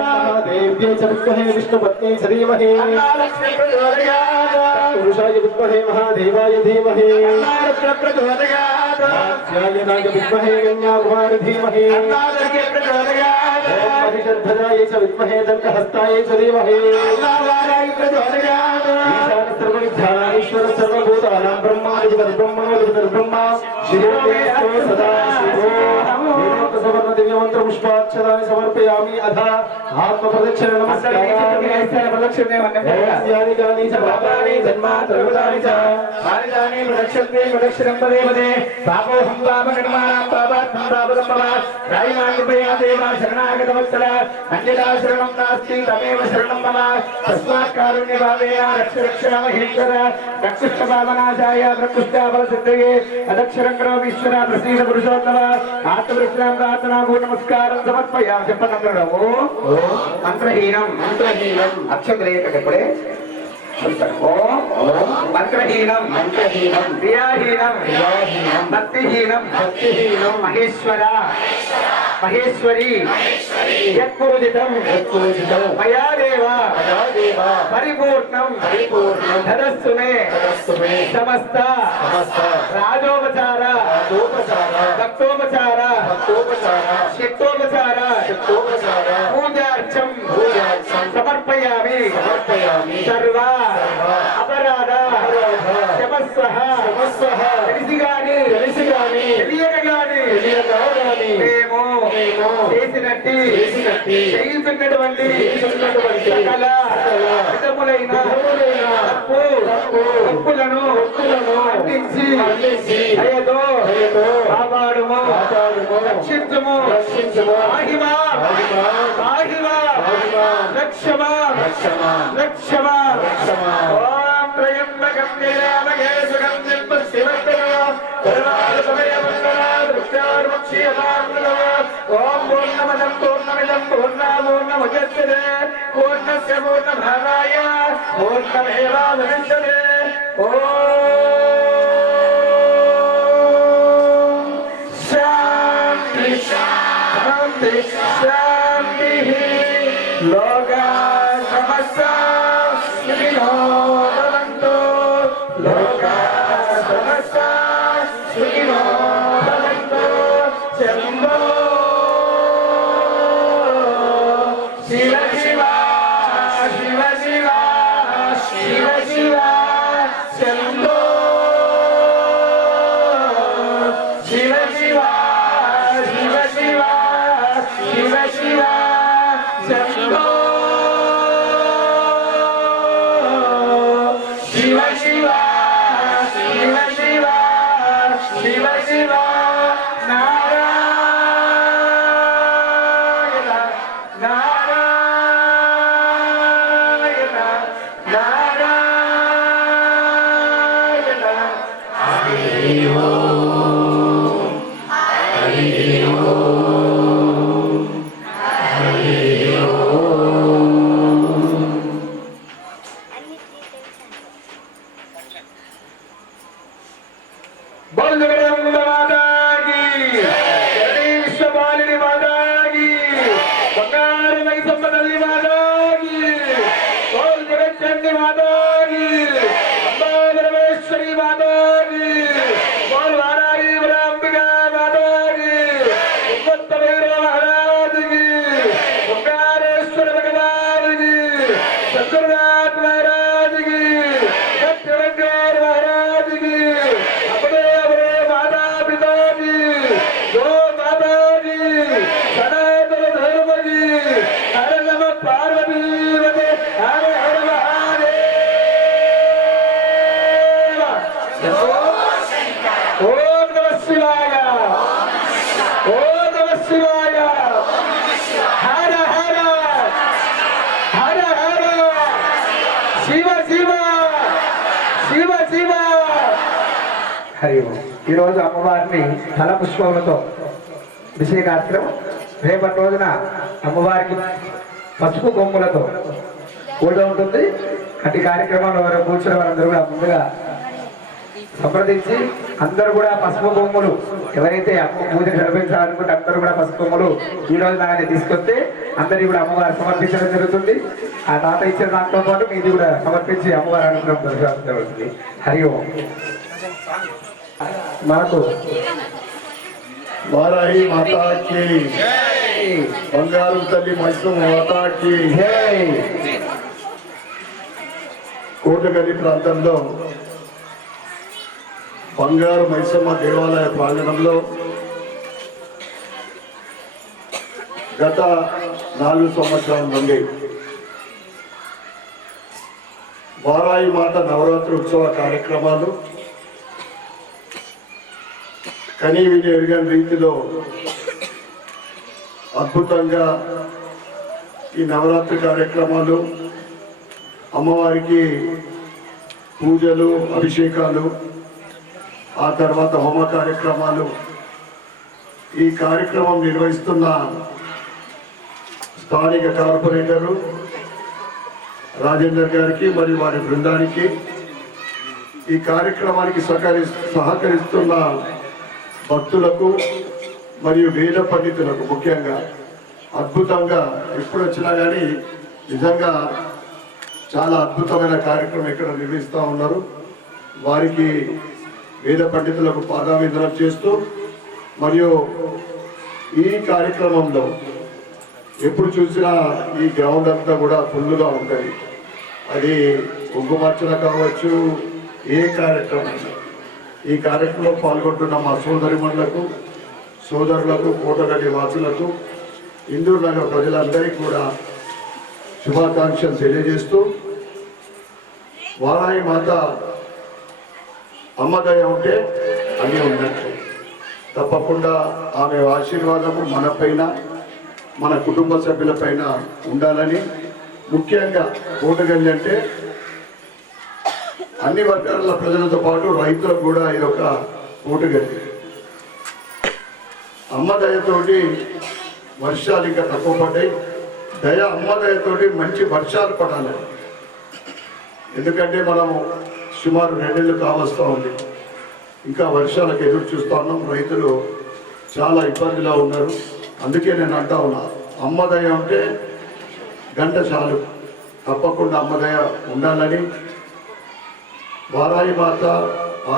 మహాదేవ్యై చ విద్మహే విష్ణుపత్న్యై చ ధీమహి పురుషాయ విద్మహే మహాదేవాయ ధీమహి ధ్యాయనాయ విద్మహే కన్యాకుమారి ధీమహి ఓం మహిషధ్వజాయ చ విద్మహే దంతహస్తాయ చ ధీమహి ఈశాన సర్వవిద్యానామీశ్వర సర్వభూతానాం బ్రహ్మ శివో సదా శివో సవర్ణ దివ్యమంత్ర పుష్పాక్షరాన్ని సమర్పయామి అథ ఆత్మ ప్రదక్షిణ నమస్కారామి జన్మాంతరగతాని చ ఆరిదాని ప్రదక్షిణే ప్రదక్షిణం పదే పదే పాపోహం పాపకర్మాణం పాపాత్మం పాపదంబవ రాయిమాన్యపయా దేవా శరణాగతవత్సల అన్యదా శరణం నాస్తి తమేవ శరణం మమ తస్మాత్ కారుణ్యభావేన రక్ష రక్ష మహేశ్వర రక్షిష్ట పావనాశాయ ప్రకృష్టాఫల సిద్ధయే అదక్షరం కరోమి ఈశ్వర ప్రసీద పురుషోత్తమ ఆత్మవృష్ణాం ప్రార్థనా నమస్కారం సమర్పయామి చెప్పనందరూ మంత్రహీనం అక్షగ్రహీతప్పుడే మంత్రహీనం క్రియాహీనం భక్తిహీనం మహేశ్వర మహేశ్వరి యత్పూజితం మయా దేవ పరిపూర్ణం తదస్సు మే సమస్త రాజోపచార భక్తోపచార శక్తోపచార పూజార్చం సమర్పయామి సర్వ అపరాధ క్షమస్వః తెలిసి గాని తెలియక గాని మేము చేసినట్టి చేయుతున్నటువంటి సకల విధములైన తప్పులను అందించి దయతో కాపాడుము రక్షించుము రక్షమా రక్షమా ఓం త్రయంబకం యజామహే సుగంధిం పుష్టివర్ధనం ఓం పూర్ణమదం పూర్ణమిదం పూర్ణముదచ్యతే పూర్ణస్య పూర్ణమాదాయ పూర్ణమేవావశిష్యతే ఓం శాంతి శాంతి శాంతి లోకా సమస్తా సుఖినో భవంతు లోకా సమస్తా సుఖినో భవంతు శంభో శివ శివ శివ శివ శివ శివ శంభో శివ శివ శివ శివ శివ శివ శంభో శివ శివ శివ శివ శివ శివ నారాయణ నారాయణ నారాయణ హరి ఓం హరి ఓం హరి ఓం बोल जगदम्ब माता की गणेश बालिनी माता की बंगार मई संपदल्ली माता की बोल जगच्चंडी माता की अम्बा परमेश्वरी माता की बोल वाराही ब्रह्मिका माता की उम्मत्तवीर महाराज की ओंकारेश्वर भगवान की शंकरनाथ महाराज की सत्यवंकार महाराज की अपने अपने माता पिता की दो माता की सनातन धर्म की हर नम पार्वती वदे हर हर महादेव ओम नमः शिवाय ओम नमः शिवाय हर हर हर हर शिव शिव शिव शिव హరి ఓం. ఈరోజు అమ్మవారిని ఫల పుష్పములతో అభిషేకార్చనం, రేపటి రోజున అమ్మవారికి పసుపు కొమ్ములతో పూజ ఉంటుంది. అటు కార్యక్రమంలో వారు కూర్చున్న వారందరూ కూడా ముందుగా సంప్రదించి అందరూ కూడా పసుపు కొమ్ములు ఎవరైతే అమ్మ పూజ జరిపించాలనుకుంటే అందరూ కూడా పసుపు కొమ్ములు ఈ రోజు నాగానే తీసుకొస్తే అందరికీ కూడా అమ్మవారు సమర్పించడం జరుగుతుంది. ఆ తాత ఇచ్చిన దాంతో పాటు మీది కూడా సమర్పించి అమ్మవారి అనుగ్రహం దర్శనం జరుగుతుంది. హరి ఓం. మనకు వారాహి మాతాకి బంగారు తల్లి మైసూరు మాతాకి కోటగల్లి ప్రాంతంలో బంగారు మైసమ్మ దేవాలయ ప్రాంగణంలో గత 4 సంవత్సరాల నుండి వారాహి మాత నవరాత్రి ఉత్సవ కార్యక్రమాలు కనీ విని ఎరుగని రీతిలో అద్భుతంగా ఈ నవరాత్రి కార్యక్రమాలు, అమ్మవారికి పూజలు, అభిషేకాలు, ఆ తర్వాత హోమ కార్యక్రమాలు, ఈ కార్యక్రమం నిర్వహిస్తున్న స్థానిక కార్పొరేటరు రాజేందర్ గారికి మరియు వారి బృందానికి, ఈ కార్యక్రమానికి సహకరిస్తున్న భక్తులకు మరియు వేద పండితులకు ముఖ్యంగా అద్భుతంగా ఎప్పుడు వచ్చినా కానీ నిజంగా చాలా అద్భుతమైన కార్యక్రమం ఇక్కడ నిర్వహిస్తూ ఉన్నారు. వారికి వేద పండితులకు పాదాభివందనం చేస్తూ, మరియు ఈ కార్యక్రమంలో ఎప్పుడు చూసినా ఈ గ్రౌండ్ అంతా కూడా ఫుల్గా ఉంటుంది. అది కుంకుమార్చన కావచ్చు, ఏ కార్యక్రమం. ఈ కార్యక్రమంలో పాల్గొంటున్న మా సోదరిమణులకు, సోదరులకు, కోటగల్లి వాసులకు, ఇందూరు నగర ప్రజలందరికీ కూడా శుభాకాంక్షలు తెలియజేస్తూ, వారాహి మాత అమ్మదయ ఉంటే అన్నీ ఉన్నట్టు. తప్పకుండా ఆమె ఆశీర్వాదము మనపైన, మన కుటుంబ సభ్యులపైన ఉండాలని, ముఖ్యంగా కోటగల్లి అంటే అన్ని వర్గాల ప్రజలతో పాటు రైతులకు కూడా ఇది ఒక కోటగల్లి. అమ్మ దయతోటి వర్షాలు ఇంకా తక్కువ పడ్డాయి. అమ్మ దయతోటి మంచి వర్షాలు పడాలి. ఎందుకంటే మనము సుమారు 2 నెలలు కావస్తూ ఉంది, ఇంకా వర్షాలకు ఎదురు చూస్తూ ఉన్నాం. రైతులు చాలా ఇబ్బందిలో ఉన్నారు. అందుకే నేను అంటా ఉన్నా, అమ్మదయ ఉంటే గంట చాలు, తప్పకుండా అమ్మదయ ఉండాలని, వారాయి మాత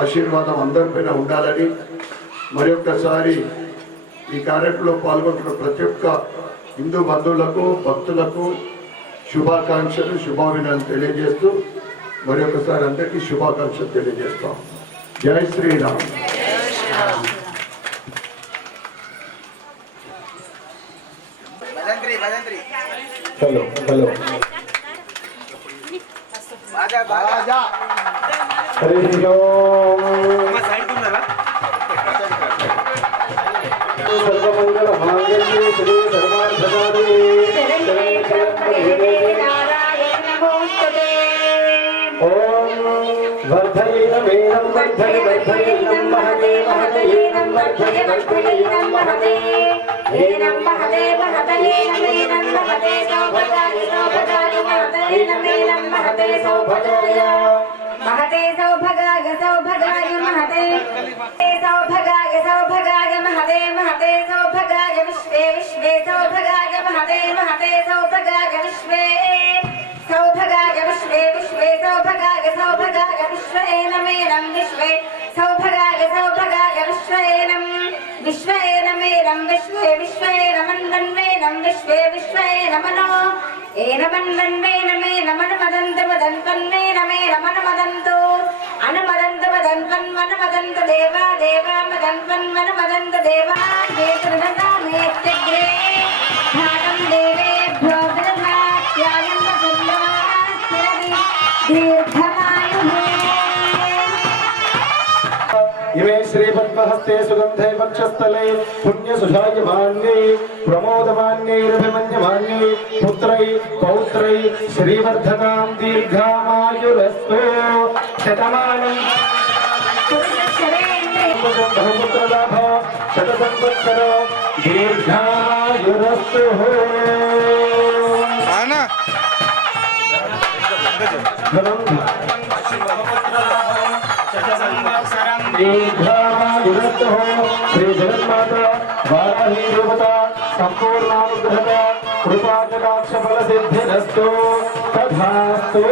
ఆశీర్వాదం అందరిపైన ఉండాలని మరి ఒక్కసారి ఈ కార్యక్రమంలో పాల్గొంటున్న ప్రతి ఒక్క హిందూ బంధువులకు భక్తులకు శుభాకాంక్షలు శుభాభినందనలు తెలియజేస్తూ మరి ఒకసారి అందరికీ శుభాకాంక్షలు తెలియజేస్తాం. జై శ్రీరామ్. హలో హలో హరి ఓం. సర్వమంగళ మాంగళ్యే శివే సర్వార్థసాధకే ఓం వర్ధయేనం వర్ధయేనం మహదేవం వర్ధయేనం మహదే సౌభగాయ విశ్వే విశ్వే సౌభగాయ మహదే సౌభగాయ విశ్వే సౌభగాయ విశ్వే విశ్వే సౌభగాయ విశ్వేనమేనం విశ్వే సౌభగాయ విశ్వేనం విశ్వేనమేనం విశ్వే విశ్వేనమన్వన్వేనం విశ్వే విశ్వేనమనో ఏనమన్వన్వేనమేనమనుమదంతమదన్వన్వేనమేనమనుమదంతు అనుమదంతమదన్వన్మనుమదంతు దేవా దేవా మదన్వన్మనుమదంతు దేవా వేతుర్నదామేత్యగ్రే భాగం దేవేభ్యో విదధాత్యాయం వసుంధరాస్తిరది దీర్ఘమాయుః. ఇమే శ్రీ పద్మహస్తే సుగంధే వక్షస్థలే పుణ్యసుషాయమాన్యై ప్రమోదమాన్యైరభిమన్యమాన్యై పుత్రై పౌత్రై శ్రీవర్ధతాం దీర్ఘామాయురస్తు శతమానం పుత్రలాభ శతసంవత్సర దీర్ఘాయురస్తు. శ్రీ జగన్మాత వారాహి దేవత సంపూర్ణానుగ్రహ కృపాకటాక్ష ఫల సిద్ధిరస్తు తథాస్తు.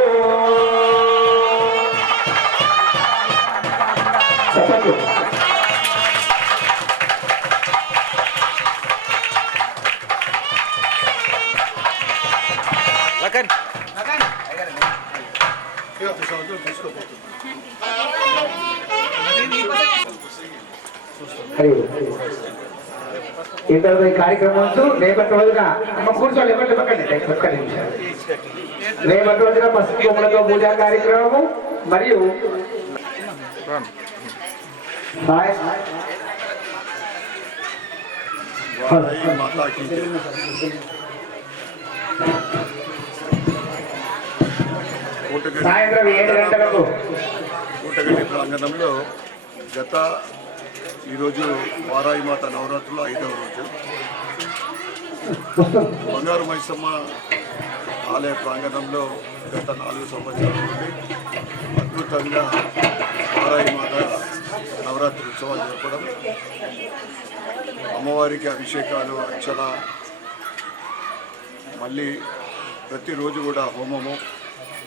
ఇంటర్ ఈ కార్యక్రమం రేపటి రోజున కూర్చోవాలి. రేపటి రోజున పసుపు కొమ్మలతో పూజా కార్యక్రమము మరియు సాయంత్రం 7 గంటలకు కోటగల్లి ప్రాంగణంలో ఈరోజు వారాయి మాత నవరాత్రులు 5వ రోజు బంగారు మైసమ్మ ఆలయ ప్రాంగణంలో గత 4 సంవత్సరాల నుండి అద్భుతంగా వారాయి మాత నవరాత్రి ఉత్సవాలు జరపడం, అమ్మవారికి అభిషేకాలు అర్చన, మళ్ళీ ప్రతిరోజు కూడా హోమము,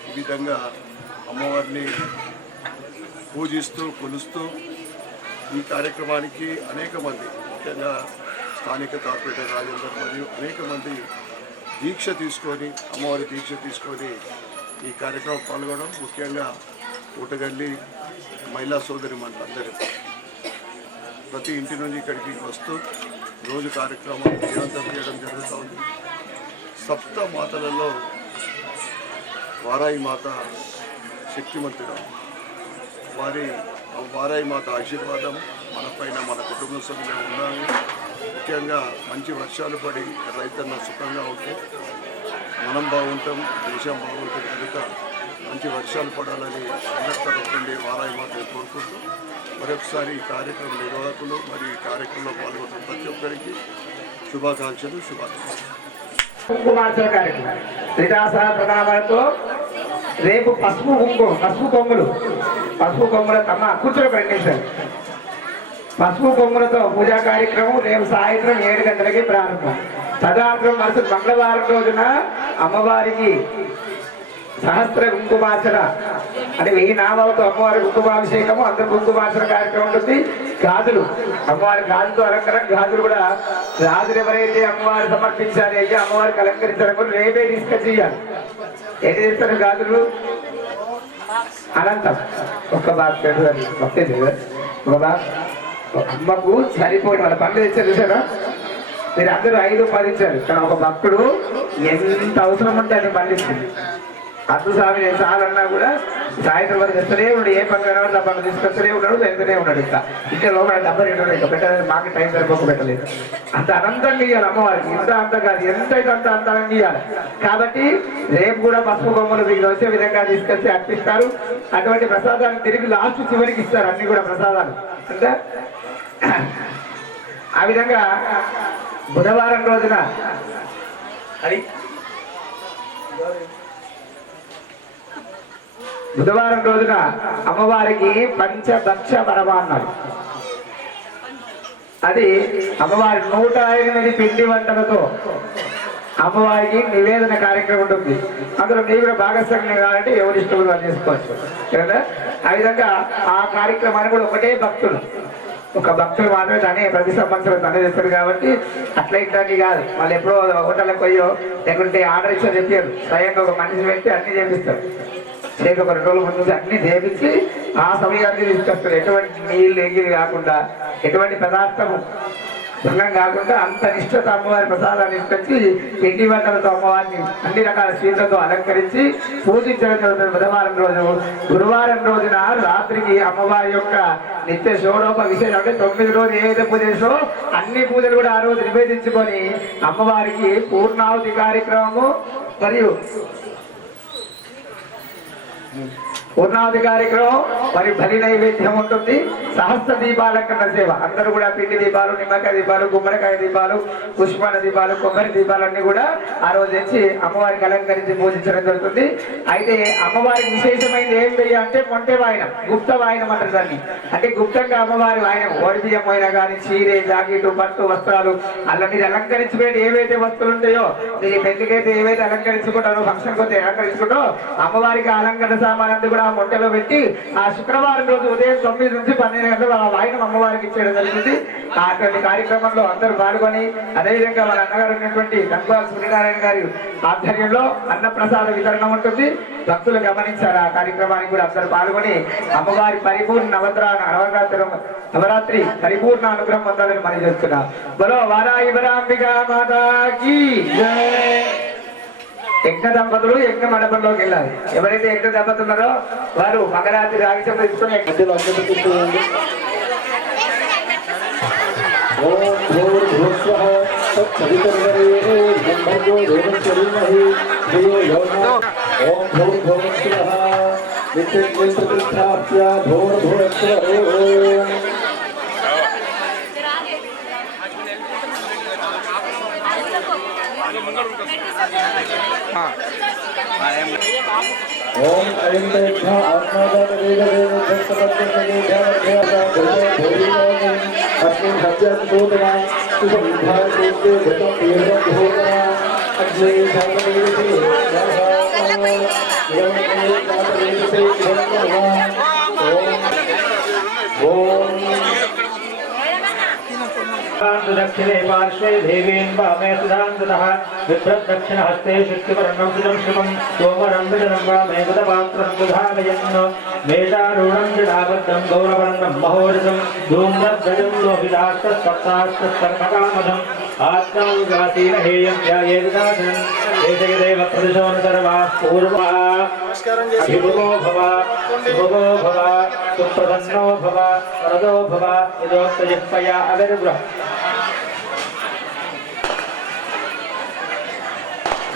ఈ విధంగా అమ్మవారిని పూజిస్తూ కొలుస్తూ ఈ కార్యక్రమానికి అనేక మంది, ముఖ్యంగా స్థానిక కార్పొరేటర్ రాజేందర్ మరియు అనేక మంది దీక్ష తీసుకొని అమ్మవారి దీక్ష తీసుకొని ఈ కార్యక్రమం పాల్గొనడం, ముఖ్యంగా కోటగల్లి మహిళా సోదరి మండలందరూ ప్రతి ఇంటి నుంచి ఇక్కడికి వస్తూ రోజు కార్యక్రమం నిరంతరం చేయడం జరుగుతూ ఉంది. సప్త మాతలలో వారాయి మాత శక్తిమంతుడు, వారాయి మాత ఆశీర్వాదం మనపైన మన కుటుంబ సభ్యులు ఉన్నాయి. ముఖ్యంగా మంచి వర్షాలు పడి రైతన్న సుఖంగా ఉంటే మనం బాగుంటాం, దేశం బాగుంటుంది. కనుక మంచి వర్షాలు పడాలని అందరి తరఫు నుండి వారాయి మాత్రం కోరుకుంటూ మరొకసారి ఈ కార్యక్రమ నిర్వాహకులు మరియు ఈ కార్యక్రమంలో పాల్గొంటున్న ప్రతి ఒక్కరికి శుభాకాంక్షలు. కుంకుమార్చన కార్యక్రమం త్రిదాస ప్రణామాలతో రేపు పసుపు కొమ్ముల తమ కూర్చొని ప్రకటించారు. పసుపు కొమ్ములతో పూజా కార్యక్రమం రేపు సాయంత్రం 7 గంటలకి ప్రారంభం. తదనంతరం మరుసటి మంగళవారం రోజున అమ్మవారికి సహస్ర కుంకుమార్చన అంటే 1000 నామాలతో అమ్మవారి కుంకుమాభిషేకము, అందరు కుంకుమార్చన కార్యక్రమం ఉంటుంది. గాజులు అమ్మవారి గాజులతో అలంకరణ, గాజులు కూడా గాజులు ఎవరైతే అమ్మవారు సమర్పించాలి అయితే అమ్మవారికి అలంకరించడం కూడా రేపే తీసుకొచ్చి ఇవ్వాలి. ఏది చేస్తారు గాజులు అనంతం ఒక్క బాగా ఒక బాగా అమ్మకు సరిపోయిన వాళ్ళ పనులు తెచ్చారు చూసారా. మీరు అందరూ 5, 10 ఇచ్చారు, కానీ ఒక భక్తుడు ఎంత అవసరం ఉంటే అది పండిస్తుంది. అద్దు స్వామి నేను చాలన్నా కూడా సాయంత్రం వరకు తెస్తూనే ఉన్నాడు. ఏ పని అయినా పనులు తీసుకొస్తూనే ఉన్నాడు, వెళ్తూనే ఉన్నాడు. ఇంకా లోపల డబ్బర్ ఏంటో ఇంకా పెట్టలేదు, మాకు టైం సరిపోక పెట్టలేదు. అంత అనంతంగా ఇవ్వాలి అమ్మవారికి, అంత కాదు, ఎంతైతే అంత అంతరంగా ఇవ్వాలి. కాబట్టి రేపు కూడా పసుపు బొమ్మలు మీకు వచ్చే విధంగా తీసుకొచ్చి అర్పిస్తారు. అటువంటి ప్రసాదాన్ని తిరిగి లాస్ట్ చివరికి ఇస్తారు, అన్ని కూడా ప్రసాదాలు. అంటే ఆ విధంగా బుధవారం రోజున అమ్మవారికి పంచభక్ష పరమాన్నాడు. అది అమ్మవారి 108 పిండి వంటలతో అమ్మవారికి నివేదన కార్యక్రమం ఉంటుంది. అందులో మీరు కూడా భాగస్వామ్యం కావాలంటే ఎవరి ఇష్టం వాళ్ళు చేసుకోవచ్చు కదా. ఆ విధంగా ఆ కార్యక్రమాన్ని కూడా ఒక భక్తులు మాత్రమే దాన్ని ప్రతి సంవత్సరం తనే చేస్తారు. కాబట్టి అట్లా ఇట్లాంటి కాదు, వాళ్ళు ఎప్పుడో హోటళ్ళకి పోయో లేకుంటే ఆర్డర్ ఇచ్చో చెప్పారు, స్వయంగా ఒక మనిషి పెట్టి అన్ని చేపిస్తారు. చేతి ఒక 2 రోజుల ముందు అన్ని చేపించి ఆ సమయాన్ని తీసుకొస్తారు. ఎటువంటి నీళ్ళు ఎగిరి కాకుండా, ఎటువంటి పదార్థము భంగం కాకుండా అంత నిష్ఠతో అమ్మవారి ప్రసాదాన్ని తీసుకొచ్చి పిండి వంటలతో అమ్మవారిని అన్ని రకాల స్వీట్లతో అలంకరించి పూజించడం జరుగుతుంది బుధవారం రోజు. గురువారం రోజున రాత్రికి అమ్మవారి యొక్క నిత్య షోడోప విశేషం అంటే 9 రోజులు ఏదైతే పూజ చేసో అన్ని పూజలు కూడా ఆ రోజు నివేదించుకొని అమ్మవారికి పూర్ణాహుతి కార్యక్రమము మరియు బలి నైవేద్యం ఉంటుంది. సహస్ర దీపాలంకరణ సేవ, అందరూ కూడా పిండి దీపాలు, నిమ్మకాయ దీపాలు, గుమ్మడికాయ దీపాలు, పుష్పాల దీపాలు, కొబ్బరి దీపాలన్నీ కూడా ఆ రోజు తెచ్చి అమ్మవారికి అలంకరించి పూజించడం జరుగుతుంది. అయితే అమ్మవారికి విశేషమైనది ఏం అంటే మొంటె వాయనం, గుప్త వాయనం అంటారు దాన్ని. అంటే గుప్తంగా అమ్మవారి వాయనం ఓడిబియ్యం అయినా కానీ చీరే, జాకెట్, పట్టు వస్త్రాలు అలా మీరు అలంకరించుకునే ఏవైతే వస్తువులు ఉంటాయో, మీరు పెళ్లికైతే ఏవైతే అలంకరించుకుంటారో, ఫంక్షన్ కొద్ది అలంకరించుకుంటో అమ్మవారికి అలంకరణ సామాన్లు కూడా మొంటెలో పెట్టి ఆ శుక్రవారం రోజు ఉదయం 9 నుంచి 12 గంటలు ఆ వాయినం అమ్మవారికి ఇచ్చేయడం జరుగుతుంది. అటువంటి కార్యక్రమంలో అందరూ పాల్గొని, అదేవిధంగా మన అన్నగారు ఉన్నటువంటి గంగాల సూర్యనారాయణ గారి ఆధ్వర్యంలో అన్నప్రసాద వితరణ ఉంటుంది. భక్తులు గమనించారు. ఆ కార్యక్రమానికి కూడా అందరూ పాల్గొని అమ్మవారి పరిపూర్ణ నవరాత్రి పరిపూర్ణ అనుగ్రహం పొందాలని మనం చేస్తున్నాం. బలో వారాయి వరాంబికా మాతాకి యజ్ఞ దంపతులు యజ్ఞ మండపంలోకి వెళ్ళాలి. ఎవరైతే యజ్ఞ దంపతులు ఉన్నారో వారు మంగళారతి రాగిసం తీసుకుని ओम ऐं तेभ्यः आत्मादानवेदवेदो अस्मिन् हत्यासुबोधना सुसंधारपूर्ते घृतं तीर्थभोजना अग्ने शाकवेदसे दक्षिणे पार्श्वे देवीन् वामे सुधान्ततः विभ्रद्दक्षिण हस्ते शक्तिवर्णं सुजं श्रुतं सोमरं विजनं वामे गतपात्रं सुधारयन् मेषारूढं जटाबद्धं गौरवर्णं महोरजं धूम्रध्वजं लोहितास्तत्सप्तास्तत्कर्मकामधम् आत्मानुगासीनहेयं ध्यायेदासन् एतदेव प्रदिशोन सर्वाः पूर्वाः अभिभवो भव शुभो भव सुप्रसन्नो भव वरदो भव यदोक्तयः पया अविर्गृह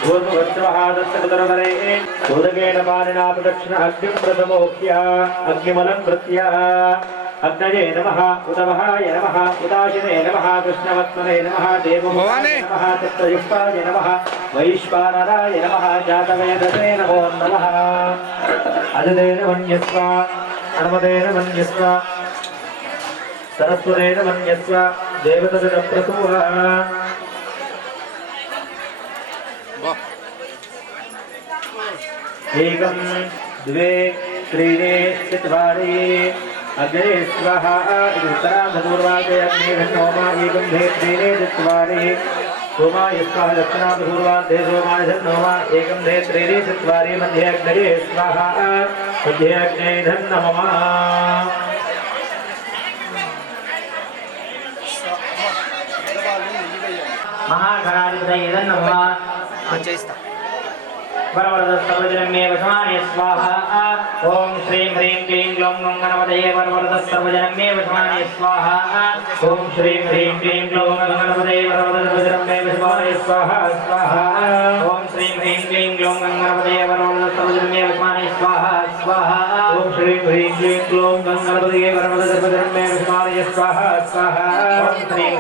ऊर्ध्ववृत्रवहादस्तकुतरवरे उदकेन पाणिना प्रदक्षिण अग्निं प्रथमोक्ष्य अग्निमलं कृत्य अग्नये नमः उदवहाय नमः उदाशिने नमः कृष्णवत्मने नमः देवमुखाय नमः तत्रयुक्ताय नमः वैश्वानराय नमः जातवेदसे नमो नमः अजदेन मन्यस्व हनुमतेन मन्यस्व सरस्वतेन मन्यस्व देवतप्रसूः एकं द्वे त्रीणि चत्वारि अग्ने स्वाहा उत्तराधपूर्वादे अग्निर्नोमा एकं द्वे त्रीणि चत्वारि सोमाय स्वाहा दक्षिणाधपूर्वादे सोमाय धन्नोमा एकं द्वे त्रीणि चत्वारि मध्ये अग्नये स्वाहा मध्ये अग्ने धन्नमः महागणाधिपतये नमः वरवरदस्तर्वजनमे वशमाने स्वाहा ओम श्रीं ह्रीं क्लीं ग्लौं गणपतये वरवरदस्तर्वजनमे वशमाने स्वाहा ओम श्रीं ह्रीं क्लीं ग्लौं गणपतये वरवरदस्तर्वजनमे वशमाने स्वाहा स्वाहा ओम श्रीं ह्रीं क्लीं ग्लौं गणपतये वरवरदस्तर्वजनमे वशमाने स्वाहा स्वाहा ओम श्रीं ह्रीं क्लीं ग्लौं गणपतये वरवरदस्तर्वजनमे वशमाने स्वाहा स्वाहा ओम श्रीं